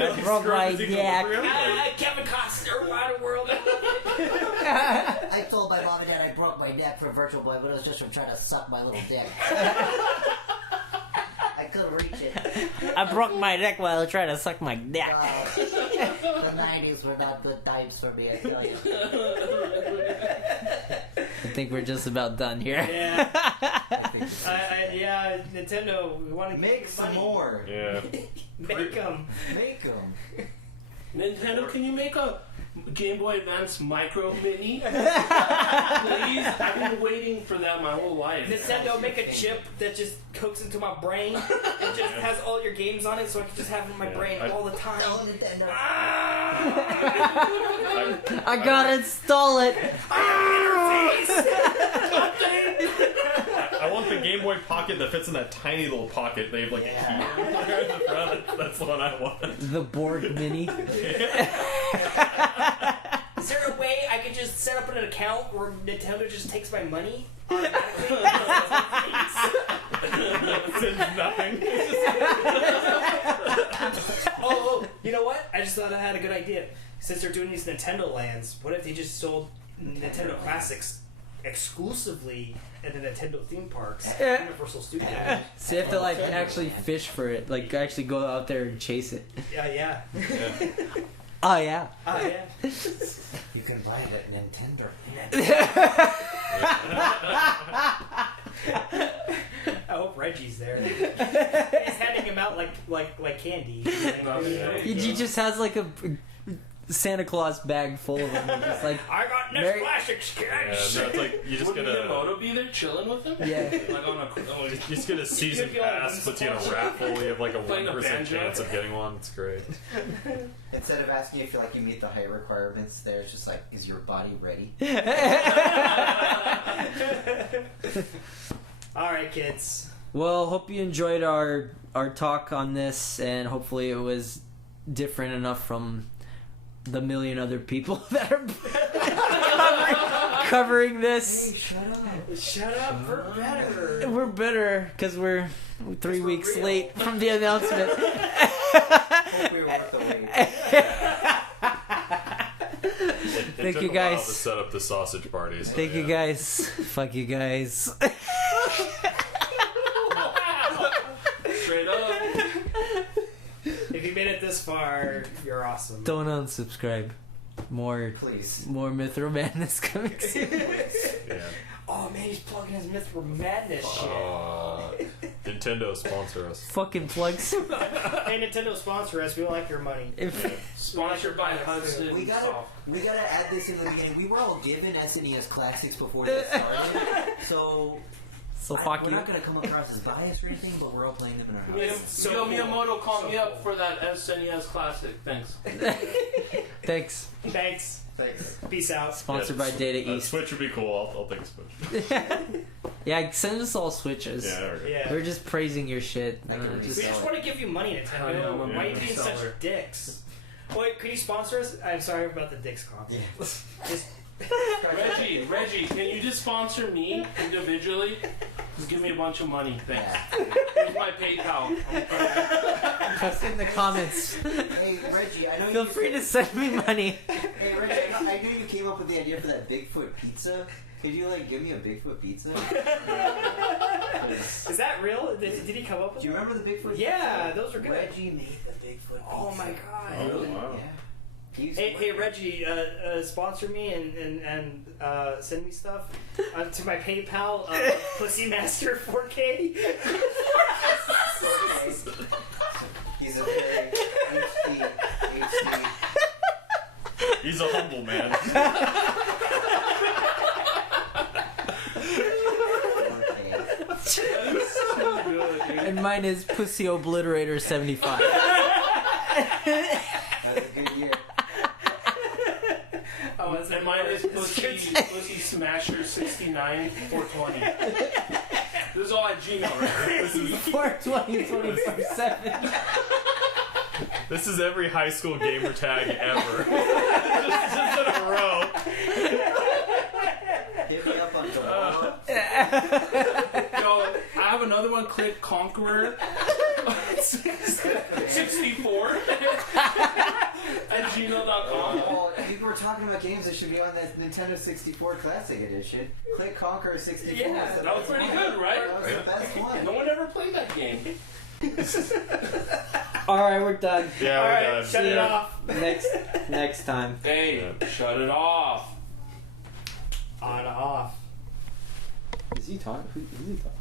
I broke my neck. Kevin Costner, Wild World. I told my mom and dad I broke my neck for Virtual Boy, but it was just from trying to suck my little dick. I couldn't reach it. I broke my neck while trying to suck my dick. The 90s were not good times for me, I tell you. I think we're just about done here. Yeah. Yeah, Nintendo, we want to Make some money. more. Yeah. Make them. Make them. Nintendo, can you make a Game Boy Advance Micro Mini? Please? I've been waiting for that my whole life. Nintendo, make a chip that just hooks into my brain and just has all your games on it so I can just have it in my brain all the time. No, Nintendo. I gotta install it. I want the Game Boy Pocket that fits in that tiny little pocket. They have like a key in the front. That's the one I want. The Borg Mini. Is there a way I could just set up an account where Nintendo just takes my money? Sends nothing. Oh, you know what? I just thought I had a good idea. Since they're doing these Nintendo lands, what if they just sold Nintendo Classics exclusively at the Nintendo theme parks, Universal Studios? So you have to like actually fish for it, like actually go out there and chase it. Yeah. Oh yeah. Oh yeah. You can buy it at Nintendo. I hope Reggie's there. He's handing him out like candy. He just has like a Santa Claus bag full of them. Just like I got NES Merry- Classics, Yeah, kids. no, it's like you just Would get a. Miyamoto be there chilling with him? yeah. Like on a... You just get a season You'd be all pass, puts you in a raffle, you have like a Playing a 1% banjo. chance of getting one. It's great. Instead of asking if you like you meet the height requirements, there it's just like, is your body ready? All right, kids. Well, hope you enjoyed our talk on this, and hopefully it was different enough from the million other people that are covering this. Shut up. We're better. We're better because we're 3 weeks real. late from the announcement. Hope we were worth the wait. Thank took you a while guys. to set up the sausage parties. Thank you guys. Fuck you guys. Straight up. If you made it this far, you're awesome. Don't unsubscribe. More Please. Mythro Madness coming soon. Yeah. Oh man, he's plugging his Mythro Madness Nintendo sponsor us. Fucking plugs. shit. Hey, Nintendo, sponsor us. We don't like your money. If Sponsored by Hudson. We gotta add this in the beginning. We were all given SNES Classics before this started, so So fuck We're you. not gonna come across as biased or anything, but we're all playing them in our house. So cool. Miyamoto, call So me up cool. for that SNES Classic. Thanks. Thanks. Thanks. Peace out. Sponsored by Data East. Switch would be cool. I'll take a Switch. Yeah, send us all Switches. Yeah, there we go. Yeah. We're just praising your shit. I can We just want to give you money, Nintendo. Oh, yeah, I'm a Why are you being such reseller. dicks? Wait, could you sponsor us? I'm sorry about the dicks comment. Just Reggie, can you just sponsor me individually? Just give me a bunch of money, thanks. Here's my PayPal. Post in the comments. Hey Reggie, I know Feel you free to send me money. Hey Reggie, I know you came up with the idea for that Bigfoot pizza. Could you give me a Bigfoot pizza? is that real? Did he come up with? Do you remember the Bigfoot? Yeah, pizza? those were good. Reggie made the Bigfoot. Oh pizza. my god. Oh, wow. Yeah. Hey Reggie, sponsor me and send me stuff to my PayPal, Pussymaster 4K. He's a very HD. He's a humble man. And mine is Pussy Obliterator 75. That's a good year. Oh, And mine is Pussy Smasher 69 420. This is all at Gmail, right? This is 420 24/7. this is every high school gamer tag ever. just in a row. Hit me up on the Yo, I have another one. Click Conqueror 64 at gmail.com. Well, people were talking about games that should be on that Nintendo 64 Classic Edition. Click Conquer 64. Yeah, That was pretty good, right? That was the best one. No one ever played that game. Alright, we're done. Yeah, All we're right, done. shut it off. Next time. Hey, shut it off. On off. Is he talking? Who's he talking?